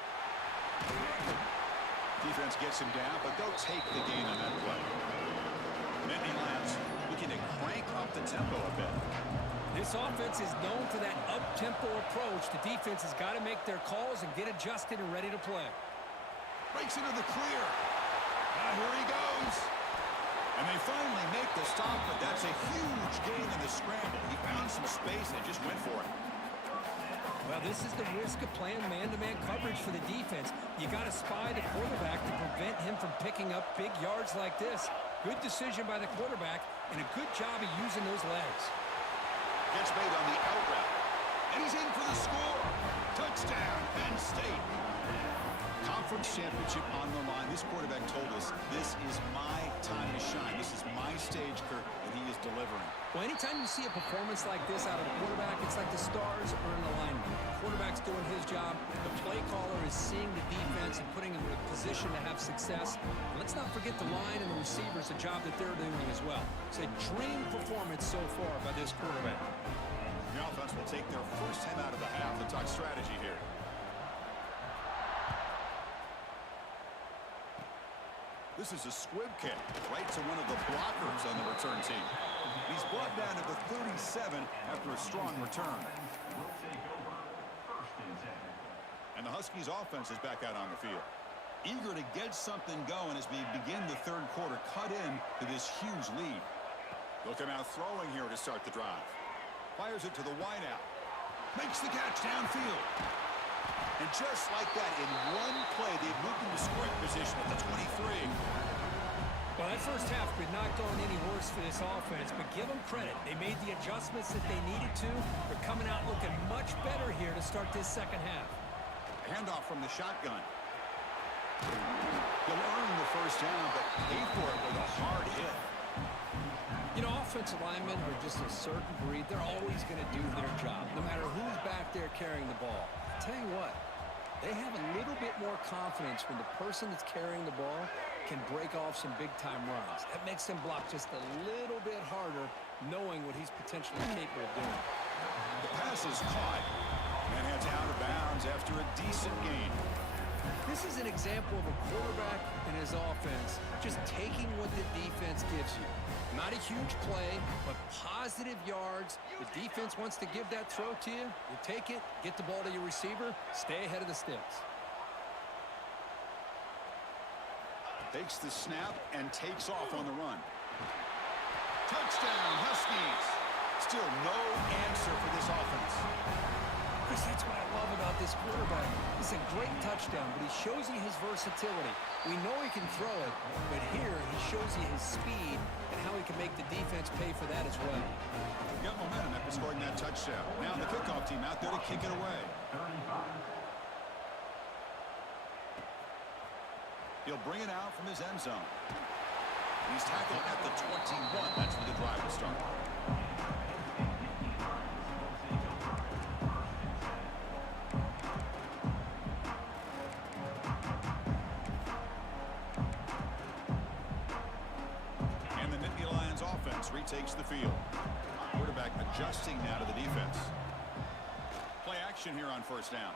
Defense gets him down, but they'll take the gain on that play. Nittany Lions looking to crank up the tempo a bit. This offense is known for that up-tempo approach. The defense has got to make their calls and get adjusted and ready to play. Breaks into the clear. Now here he goes. And they finally make the stop, but that's a huge gain in the scramble. He found some space and just went for it. Well, this is the risk of playing man-to-man coverage for the defense. You got to spy the quarterback to prevent him from picking up big yards like this. Good decision by the quarterback and a good job of using those legs. Gets made on the out route. And he's in for the score. Touchdown, Penn State. Conference championship on the line. This quarterback told us, this is my time to shine. This is my stage, Kirk, and he is delivering. Well, anytime you see a performance like this out of a quarterback, it's like the stars are in alignment. The quarterback's doing his job. The play caller is seeing the defense and putting him in a position to have success. And let's not forget the line and the receivers, the job that they're doing as well. It's a dream performance so far by this quarterback. The offense will take their first time out of the half to talk strategy here. This is a squib kick right to one of the blockers on the return team. He's brought down to the 37 after a strong return. And the Huskies offense is back out on the field. Eager to get something going as we begin the third quarter, cut in to this huge lead. Look at out throwing here to start the drive. Fires it to the wideout. Makes the catch downfield. And just like that, in one play, they've moved into scoring position at the 23. Well, that first half could not go any worse for this offense, but give them credit. They made the adjustments that they needed to. They're coming out looking much better here to start this second half. Handoff from the shotgun. He'll earn the first down, but pay for it with a hard hit. You know, offensive linemen are just a certain breed. They're always going to do their job, no matter who's back there carrying the ball. I'll tell you what, they have a little bit more confidence when the person that's carrying the ball can break off some big-time runs. That makes them block just a little bit harder, knowing what he's potentially capable of doing. The pass is caught, and heads out of bounds after a decent gain. This is an example of a quarterback and his offense just taking what the defense gives you. Not a huge play, but positive yards. The defense wants to give that throw to you. You take it, get the ball to your receiver, stay ahead of the sticks. Takes the snap and takes off on the run. Touchdown, Huskies. Still no answer for this offense. Chris, that's what I love about this quarterback. It's a great touchdown, but he shows you his versatility. We know he can throw it, but here he shows you his speed and how he can make the defense pay for that as well. Got momentum after scoring that touchdown. Now the kickoff team out there to kick it away. He'll bring it out from his end zone. He's tackled at the 21. That's where the drive will start. And the Nittany Lions offense retakes the field. Quarterback adjusting now to the defense. Play action here on first down.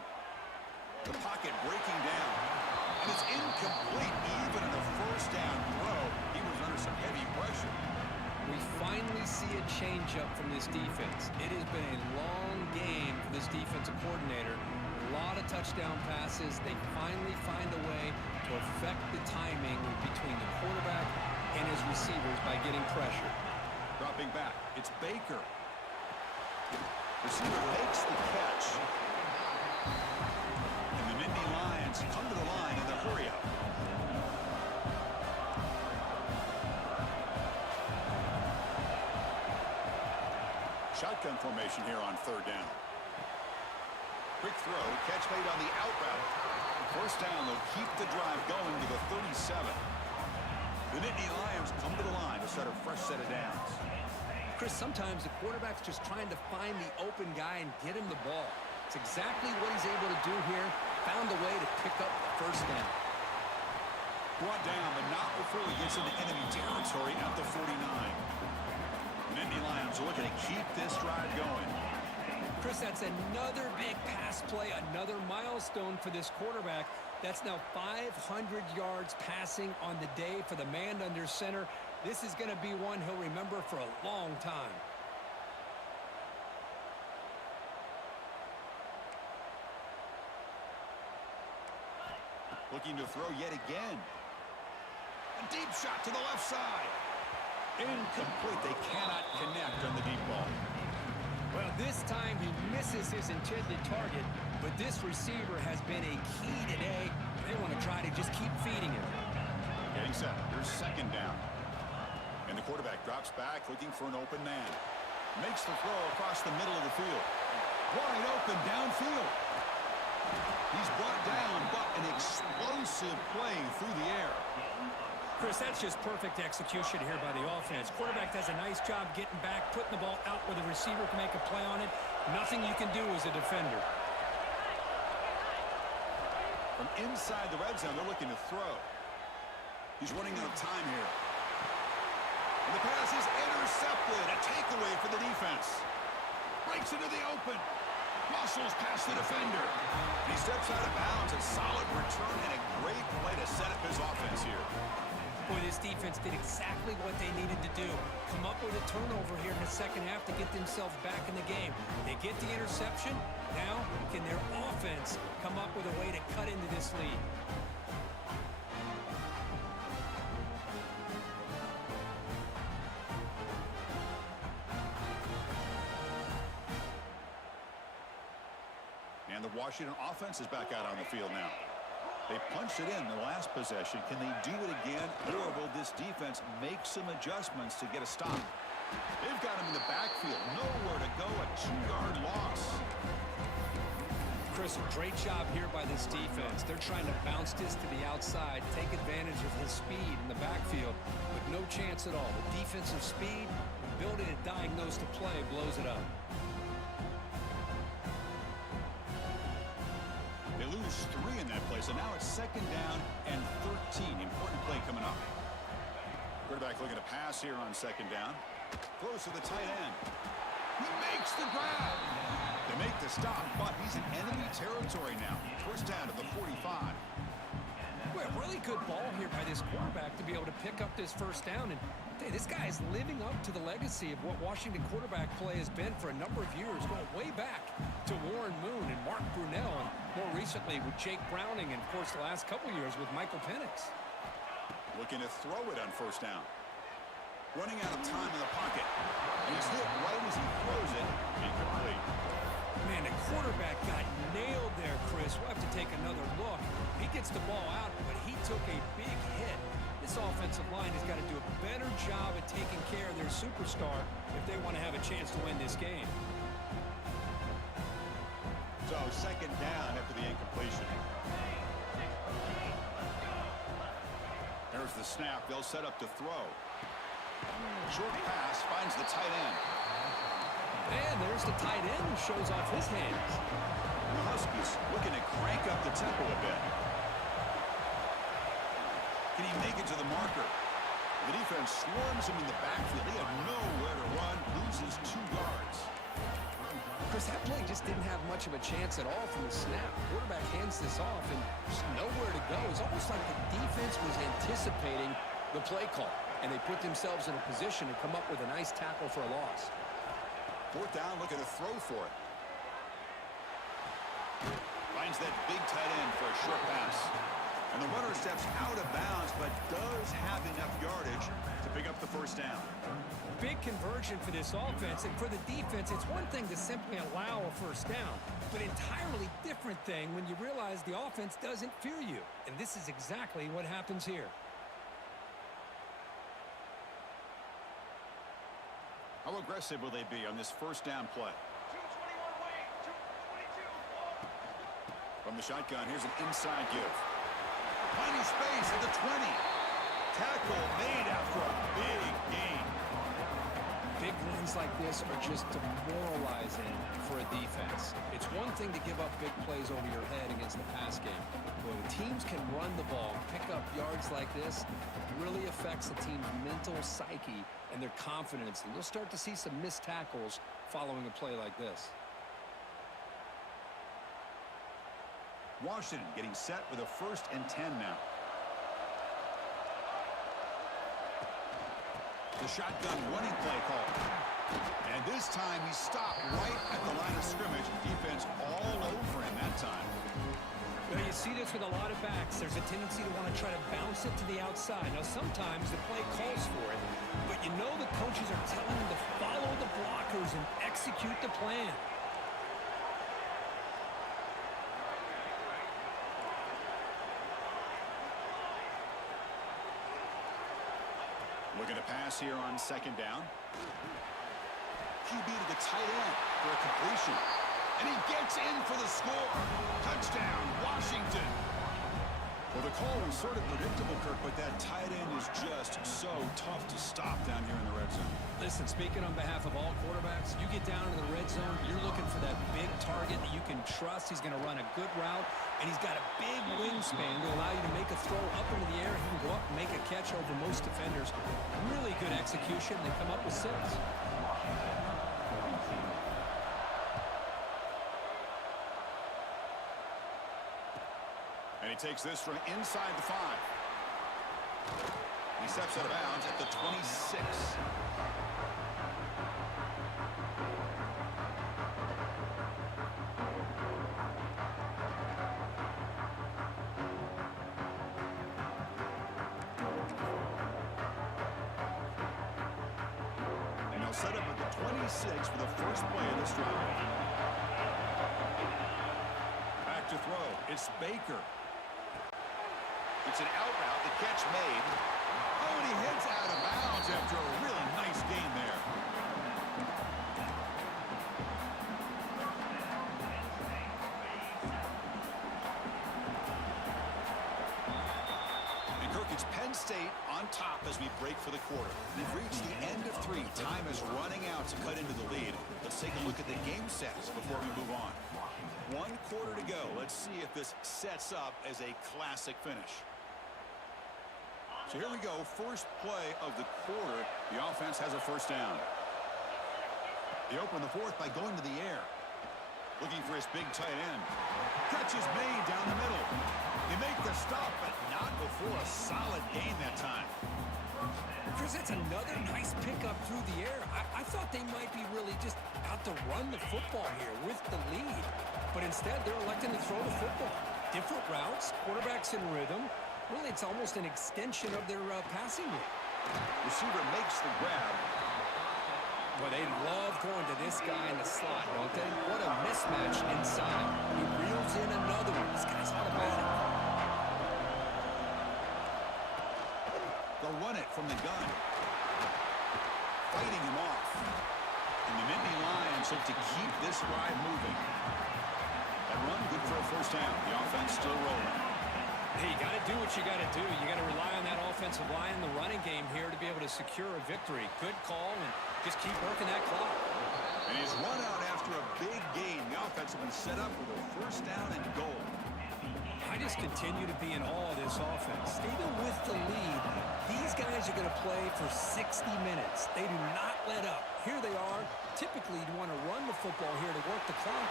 The pocket breaking down. And it's incomplete even in a first down throw. He was under some heavy pressure. We finally see a change-up from this defense. It has been a long game for this defensive coordinator. A lot of touchdown passes. They finally find a way to affect the timing between the quarterback and his receivers by getting pressure. Dropping back, it's Baker. Receiver makes the catch. And the Nittany Lions come to the line in the hurry-up. Shotgun formation here on third down. Quick throw, catch made on the out route. First down, they'll keep the drive going to the 37. The Nittany Lions come to the line to set a fresh set of downs. Chris, sometimes the quarterback's just trying to find the open guy and get him the ball. It's exactly what he's able to do here. Found a way to pick up the first down. Brought down, but not before he gets into enemy territory at the 49. Nittany Lions are looking to keep this drive going. Chris, that's another big pass play, another milestone for this quarterback. That's now 500 yards passing on the day for the man under center. This is going to be one he'll remember for a long time. Looking to throw yet again. A deep shot to the left side. Incomplete. They cannot connect on the deep ball. Well, this time he misses his intended target, but this receiver has been a key today. They want to try to just keep feeding him. Getting set. Here's second down. And the quarterback drops back looking for an open man. Makes the throw across the middle of the field. Wide open downfield. He's brought down, but an explosive play through the air. Chris, that's just perfect execution here by the offense. Quarterback does a nice job getting back, putting the ball out where the receiver can make a play on it. Nothing you can do as a defender. From inside the red zone, they're looking to throw. He's running out of time here. And the pass is intercepted. A takeaway for the defense. Breaks into the open. Muscles past the defender. He steps out of bounds. A solid return and a great play to set up his offense here. Boy, this defense did exactly what they needed to do. Come up with a turnover here in the second half to get themselves back in the game. They get the interception. Now, can their offense come up with a way to cut into this lead? And the Washington offense is back out on the field now. They punched it in the last possession. Can they do it again, or will this defense make some adjustments to get a stop? They've got him in the backfield. Nowhere to go. A 2-yard loss. Chris, a great job here by this defense. They're trying to bounce this to the outside, take advantage of his speed in the backfield, but no chance at all. The defensive speed, ability to diagnose the play, blows it up. They lose 3 in that play, so now it's 2nd down and 13. Important play coming up. Quarterback looking to pass here on 2nd down. Throws to the tight end. He makes the grab. They make the stop, but he's in enemy territory now. 1st down to the 45. Well, really good ball here by this quarterback to be able to pick up this 1st down. And hey, this guy is living up to the legacy of what Washington quarterback play has been for a number of years, going way back to Warren Moon and Mark Brunell, and more recently with Jake Browning, and of course the last couple years with Michael Penix. Looking to throw it on 1st down. Running out of time in the pocket. And he's hit right as he throws it. Incomplete. Man, the quarterback got nailed there, Chris. We'll have to take another look. He gets the ball out, but he took a big hit. This offensive line has got to do a better job at taking care of their superstar if they want to have a chance to win this game. So 2nd down after the incompletion. There's the snap. They'll set up to throw. Short pass finds the tight end. And there's the tight end who shows off his hands. The Huskies looking to crank up the tempo a bit. Can he make it to the marker? The defense swarms him in the backfield. He had nowhere to run, loses 2 yards. Chris, that play just didn't have much of a chance at all from the snap. Quarterback hands this off and just nowhere to go. It's almost like the defense was anticipating the play call, and they put themselves in a position to come up with a nice tackle for a loss. 4th down, looking to throw for it. Finds that big tight end for a short pass. And the runner steps out of bounds, but does have enough yardage to pick up the 1st down. Big conversion for this offense, and for the defense, it's one thing to simply allow a 1st down, but entirely different thing when you realize the offense doesn't fear you. And this is exactly what happens here. How aggressive will they be on this 1st down play? From the shotgun, here's an inside give. Tiny space at the 20. Tackle made after a big gain. Big runs like this are just demoralizing for a defense. It's one thing to give up big plays over your head against the pass game. When teams can run the ball, pick up yards like this, it really affects the team's mental psyche and their confidence. And you'll start to see some missed tackles following a play like this. Washington getting set with a 1st and 10 now. The shotgun running play call. And this time he stopped right at the line of scrimmage. Defense all over him that time. Well, you see this with a lot of backs. There's a tendency to want to try to bounce it to the outside. Now, sometimes the play calls for it, but you know the coaches are telling them to follow the blockers and execute the plan. Looking to pass here on 2nd down. QB to the tight end for a completion. And he gets in for the score. Touchdown, Washington. Well, the call was sort of predictable, Kirk, but that tight end is just so tough to stop down here in the red zone. Listen, speaking on behalf of all quarterbacks, you get down to the red zone, you're looking for that big target that you can trust. He's going to run a good route, and he's got a big wingspan to allow you to make a throw up into the air. He can go up and make a catch over most defenders. Really good execution. They come up with 6. And he takes this from inside the 5. He steps out of bounds at the 26. And he'll set up at the 26 for the first play of this drive. Back to throw. It's Baker. It's an out route, the catch made. Oh, and he heads out of bounds after a really nice gain there. And Kirk, it's Penn State on top as we break for the quarter. We've reached the end of 3. Time is running out to cut into the lead. Let's take a look at the game sets before we move on. 1 quarter to go. Let's see if this sets up as a classic finish. So here we go, first play of the quarter. The offense has a first down. They open the 4th by going to the air. Looking for his big tight end. Catch is made down the middle. They make the stop, but not before a solid gain that time. Chris, that's another nice pickup through the air. I thought they might be really just out to run the football here with the lead. But instead, they're electing to throw the football. Different routes, quarterbacks in rhythm. Really, it's almost an extension of their passing game. Receiver makes the grab. Boy, they love going to this guy in the slot, don't they? What a mismatch inside. He reels in another one. This guy's automatic. They'll run it from the gun. Fighting him off. And the Nittany Lions hope to keep this drive moving. That run good for a first down. The offense still rolling. Hey, you got to do what you got to do. You got to rely on that offensive line, the running game here to be able to secure a victory. Good call, and just keep working that clock. And he's run out after a big gain. The offense has been set up with a first down and goal. I just continue to be in awe of this offense. Even with the lead, these guys are going to play for 60 minutes. They do not let up. Here they are. Typically, you want to run the football here to work the clock.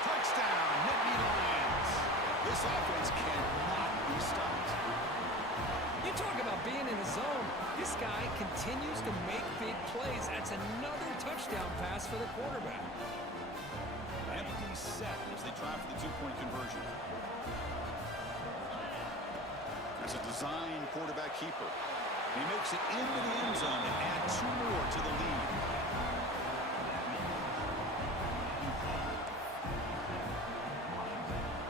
Touchdown, Nittany Lions. This offense cannot be stopped. You talk about being in a zone. This guy continues to make big plays. That's another touchdown pass for the quarterback. Empty set as they try for the 2-point conversion. That's a design quarterback keeper. He makes it into the end zone to add 2 more to the lead.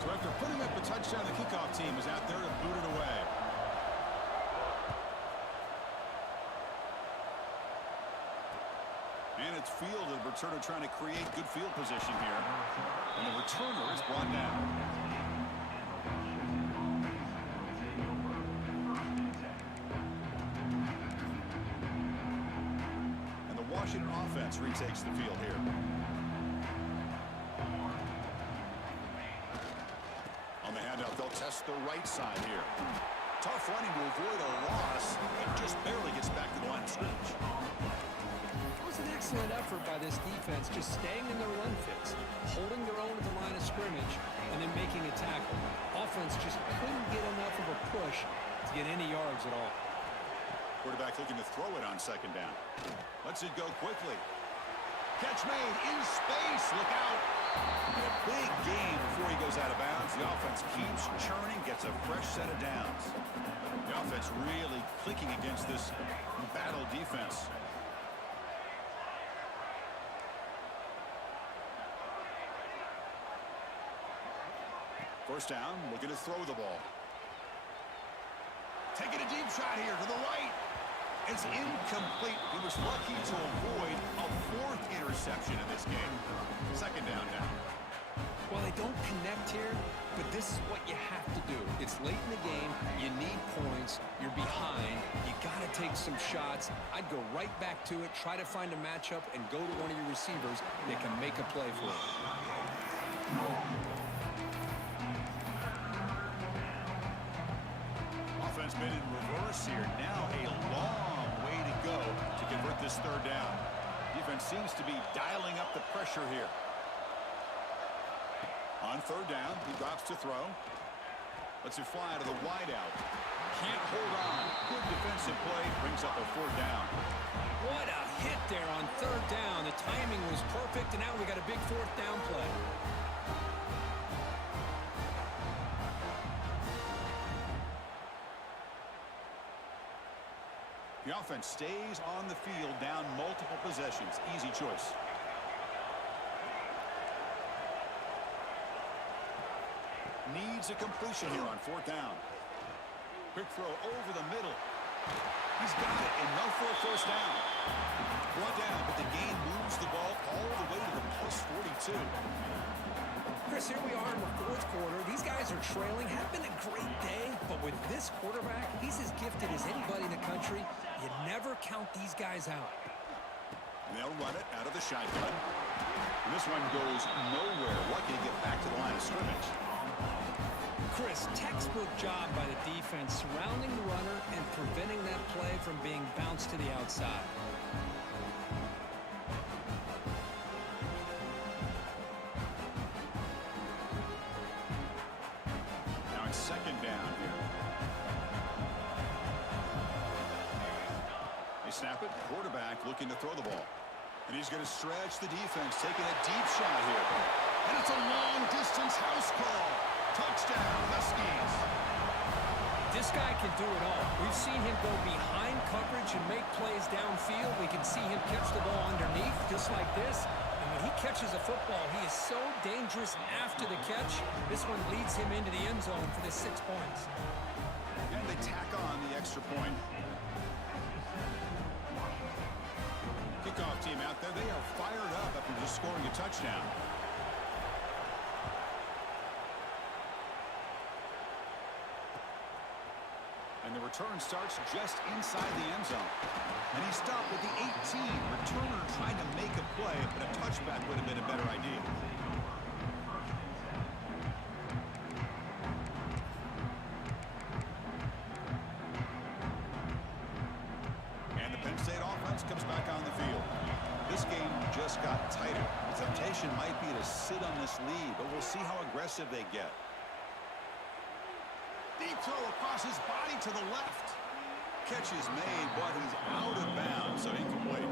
So after putting up a touchdown, the kickoff team is out there to boot it away. And it's fielded. The returner trying to create good field position here. And the returner is brought down. And the Washington offense retakes the field here. On the handout, they'll test the right side here. Tough running to avoid a loss, and just barely gets back to the line of scrimmage. It was an excellent effort by this defense, just staying in their run fits, holding their own at the line of scrimmage, and then making a tackle. Offense just couldn't get enough of a push to get any yards at all. Quarterback looking to throw it on second down. Lets it go quickly. Catch made in space. Look out. And a big gain before he goes out of bounds. The offense keeps churning, gets a fresh set of downs. The offense really clicking against this battle defense. First down, looking to throw the ball. Taking a deep shot here to the right. It's incomplete. He was lucky to avoid a 4th interception. interception in this game. Second down now. Well, they don't connect here, but this is what you have to do. It's late in the game. You need points. You're behind. You got to take some shots. I'd go right back to it, try to find a matchup, and go to one of your receivers that can make a play for it. Offense been in reverse here. Now a long way to go to convert this third down. Defense seems to be dialing up the pressure here. On third down, he drops to throw. Lets it fly to the wideout. Can't hold on. Good defensive play. Brings up a fourth down. What a hit there on third down. The timing was perfect, and now we got a big fourth down play. The offense stays on the field, down multiple possessions. Easy choice. Needs a completion here on fourth down. Quick throw over the middle. He's got it, and no for a first down. Brought down, but the game moves the ball all the way to the plus 42. Chris, here we are in the fourth quarter. These guys are trailing. Have been a great day, but with this quarterback, he's as gifted as anybody in the country. You never count these guys out. And they'll run it out of the shotgun. And this one goes nowhere. Lucky to get back to the line of scrimmage. Chris, textbook job by the defense surrounding the runner and preventing that play from being bounced to the outside. Now it's second down here. They snap it. Quarterback looking to throw the ball. And he's going to stretch the defense, taking a deep shot here. And it's a long-distance house call. Touchdown, Huskies. This guy can do it all. We've seen him go behind coverage and make plays downfield. We can see him catch the ball underneath just like this. And when he catches a football, he is so dangerous after the catch. This one leads him into the end zone for the 6 points. And they tack on the extra point. Kickoff team out there. They are fired up after just scoring a touchdown. And the return starts just inside the end zone. And he stopped with the 18. Returner trying to make a play, but a touchback would have been a better idea. And the Penn State offense comes back on the field. This game just got tighter. The temptation might be to sit on this lead, but we'll see how aggressive they get. Deep throw across his body to the left. Catch is made, but he's out of bounds, so incomplete.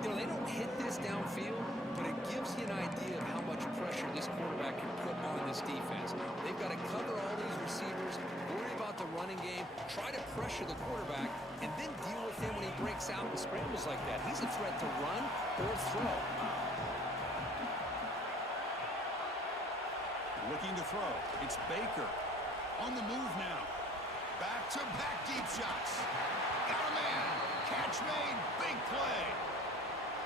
You know, they don't hit this downfield, but it gives you an idea of how much pressure this quarterback can put on this defense. They've got to cover all these receivers, worry about the running game, try to pressure the quarterback, and then deal with him when he breaks out and scrambles like that. He's a threat to run or throw. Looking to throw. It's Baker. On the move now. Back-to-back deep shots. Got a man. Catch made. Big play.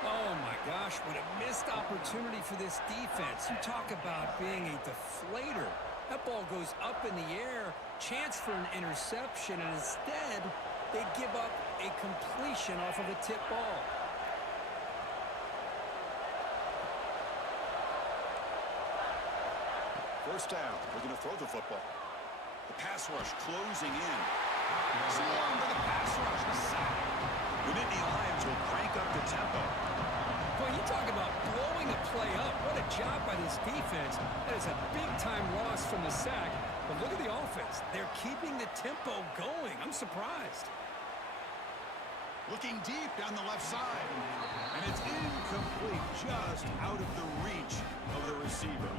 Oh, my gosh. What a missed opportunity for this defense. You talk about being a deflator. That ball goes up in the air. Chance for an interception. And instead, they give up a completion off of a tip ball. First down. We're going to throw the football. The pass rush closing in. Swarmed by the pass rush. The sack. The Nittany Lions will crank up the tempo. Boy, you talk about blowing a play up. What a job by this defense. That is a big-time loss from the sack. But look at the offense. They're keeping the tempo going. I'm surprised. Looking deep down the left side. And it's incomplete, just out of the reach of the receiver.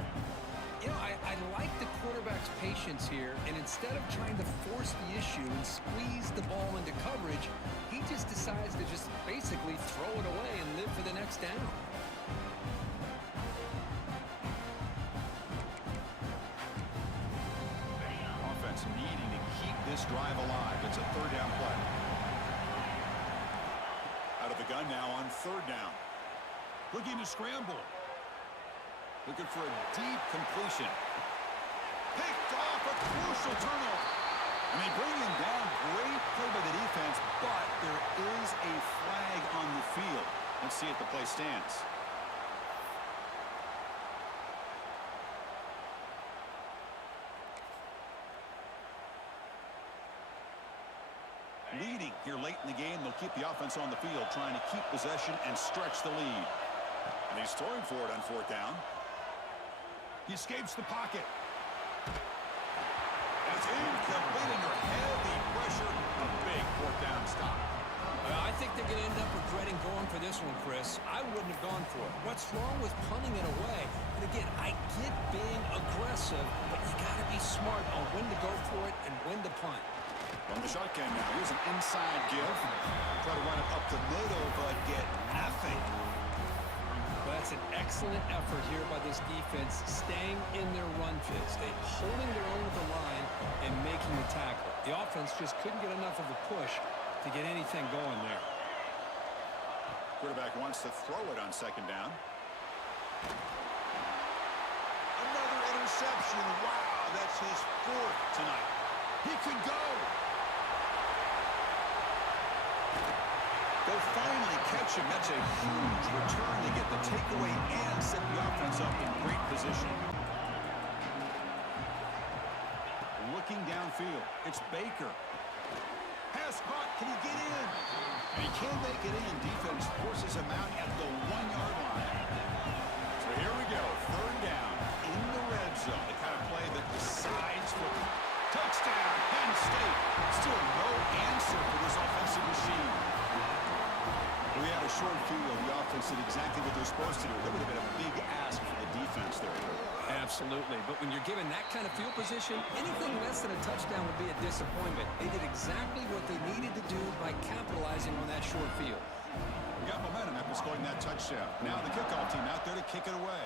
You know, I like the quarterback's patience here, and instead of trying to force the issue and squeeze the ball into coverage, he just decides to just basically throw it away and live for the next down. Offense needing to keep this drive alive. It's a third down play. Out of the gun now on third down. Looking to scramble. Looking for a deep completion. Picked off, a crucial turnover. I mean, bring him down. Great play by the defense, but there is a flag on the field. Let's see if the play stands. Leading here late in the game, they'll keep the offense on the field, trying to keep possession and stretch the lead. And he's throwing for it on fourth down. He escapes the pocket. That's incomplete under heavy pressure. A big fourth down stop. I think they're going to end up regretting going for this one, Chris. I wouldn't have gone for it. What's wrong with punting it away? And again, I get being aggressive, but you got to be smart on when to go for it and when to punt. From the shotgun now, here's an inside give. Try to run it up the middle, but get nothing. Well, that's an excellent effort here by this defense, staying in their run fit, holding their own at the line and making the tackle. The offense just couldn't get enough of a push to get anything going there. Quarterback wants to throw it on second down. Another interception. Wow, that's his fourth tonight. He could go. They'll finally catch him. That's a huge return to get the takeaway and set the offense up in great position. Looking downfield, it's Baker. Pass caught. Can he get in? And he can't make it in. Defense forces him out at the 1-yard line. So here we go. Third down in the red zone. The kind of play that decides football. Touchdown, Penn State. Still no answer for this offensive machine. We had a short field. The offense did exactly what they're supposed to do. That would have been a big ask for the defense there. Absolutely. But when you're given that kind of field position, anything less than a touchdown would be a disappointment. They did exactly what they needed to do by capitalizing on that short field. We got momentum after scoring that touchdown. Now the kickoff team out there to kick it away.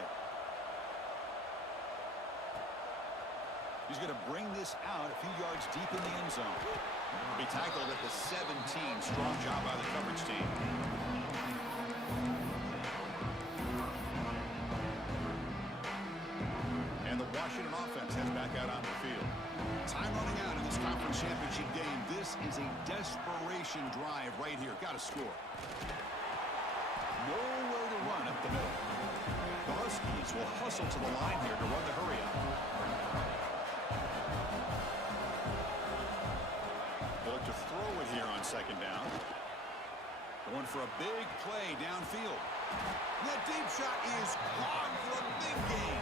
He's going to bring this out a few yards deep in the end zone. He'll be tackled at the 17. Strong job by the coverage team. And the Washington offense heads back out on the field. Time running out in this conference championship game. This is a desperation drive right here. Got to score. Nowhere to run up the middle. The Huskies will hustle to the line here to run the hurry up. Look to throw it here on second down. Going for a big play downfield. That deep shot is caught for a big gain.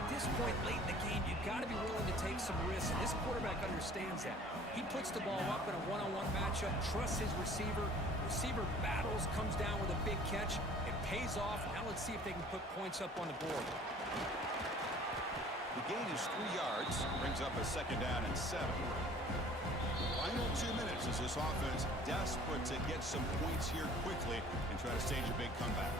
At this point late in the game, you've got to be willing to take some risks, and this quarterback understands that. He puts the ball up in a one-on-one matchup, trusts his receiver. Receiver battles, comes down with a big catch. It pays off. Now let's see if they can put points up on the board. The gain is 3 yards. Brings up a second down and 7. Final 2 minutes as this offense desperate to get some points here quickly and try to stage a big comeback.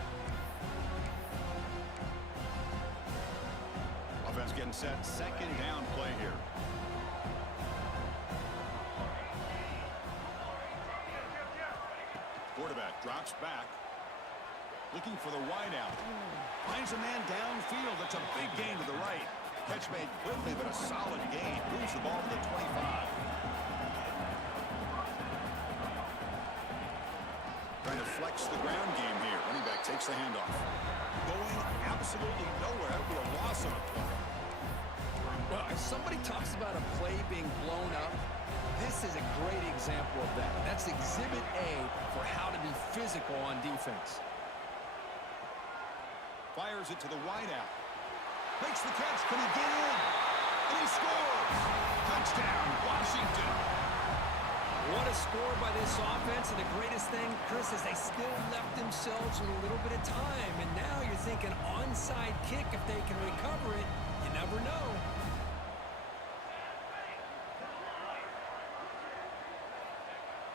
Offense getting set. Second down play here. Quarterback drops back. Looking for the wideout. Finds a man downfield. That's a big gain to the right. Catch made quickly, but a solid gain. Moves the ball to the 25. Trying to flex the ground game here. Running back takes the handoff. Going absolutely nowhere. That would be a loss of a play. Well, if somebody talks about a play being blown up, this is a great example of that. That's exhibit A for how to be physical on defense. Fires it to the wideout. Makes the catch. Can he get in? And he scores. Touchdown, Washington. What a score by this offense, and the greatest thing, Chris, is they still left themselves with a little bit of time, and now you're thinking onside kick if they can recover it. You never know.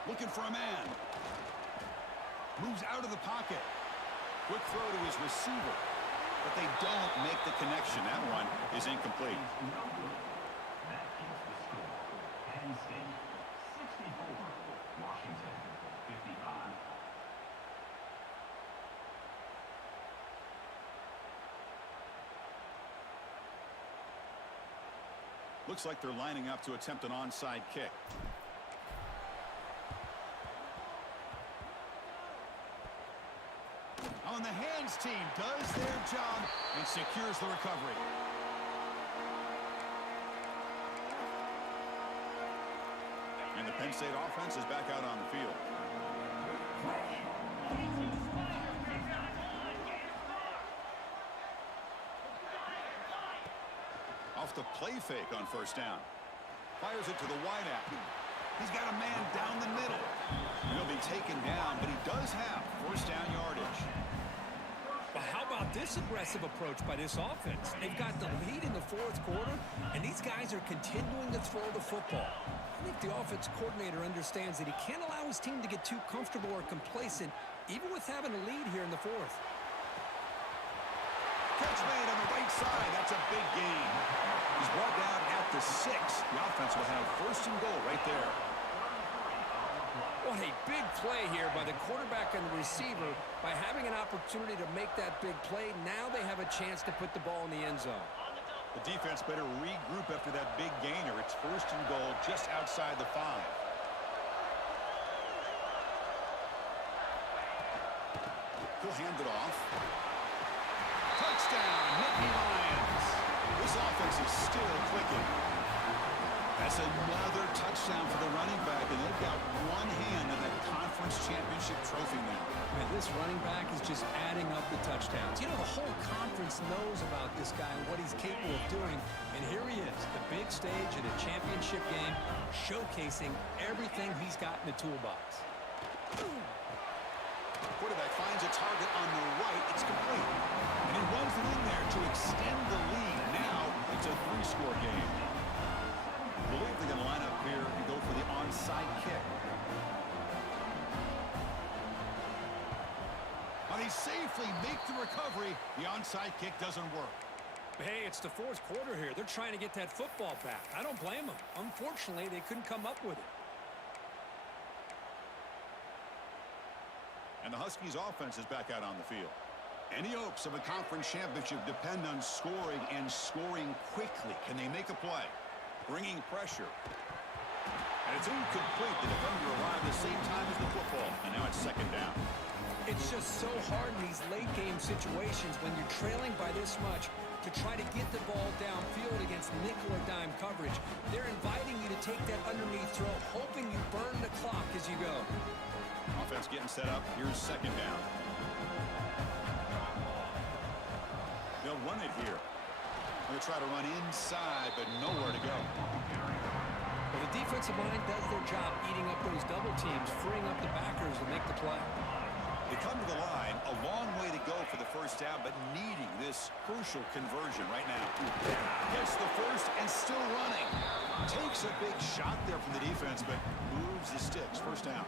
Looking for a man. Moves out of the pocket. Quick throw to his receiver. But they don't make the connection. That one is incomplete. That is the score. Penn State 64, Washington 55. Looks like they're lining up to attempt an onside kick. On the hands team does their job and secures the recovery. And the Penn State offense is back out on the field. Off the play fake on first down. Fires it to the wideout. He's got a man down the middle. He'll be taken down, but he does have first down yardage. But how about this aggressive approach by this offense? They've got the lead in the fourth quarter, and these guys are continuing to throw the football. I think the offense coordinator understands that he can't allow his team to get too comfortable or complacent, even with having a lead here in the fourth. Catch made on the right side. That's a big gain. He's brought down at the 6. The offense will have first and goal right there. What a big play here by the quarterback and the receiver. By having an opportunity to make that big play, now they have a chance to put the ball in the end zone. The defense better regroup after that big gainer. It's first and goal just outside the 5. He'll hand it off. Touchdown, Nittany Lions. This offense is still clicking. That's another touchdown for the running back, and they've got one hand in that conference championship trophy now. Man, this running back is just adding up the touchdowns. You know, the whole conference knows about this guy and what he's capable of doing, and here he is, the big stage in a championship game, showcasing everything he's got in the toolbox. Quarterback finds a target on the right. It's complete. And he runs it in there to extend the lead. Now it's a 3-score game. I believe they're going to line up here and go for the onside kick. But they safely make the recovery. The onside kick doesn't work. Hey, it's the fourth quarter here. They're trying to get that football back. I don't blame them. Unfortunately, they couldn't come up with it. And the Huskies offense is back out on the field. Any hopes of a conference championship depend on scoring and scoring quickly. Can they make a play? Bringing pressure. And it's incomplete. The defender arrived at the same time as the football. And now it's second down. It's just so hard in these late-game situations when you're trailing by this much to try to get the ball downfield against nickel or dime coverage. They're inviting you to take that underneath throw, hoping you burn the clock as you go. Offense getting set up. Here's second down. They'll run it here. They'll try to run inside, but nowhere to go. Well, the defensive line does their job eating up those double teams, freeing up the backers to make the play. They come to the line, a long way to go for the first down, but needing this crucial conversion right now. Gets the first and still running. Takes a big shot there from the defense, but moves the sticks. First down.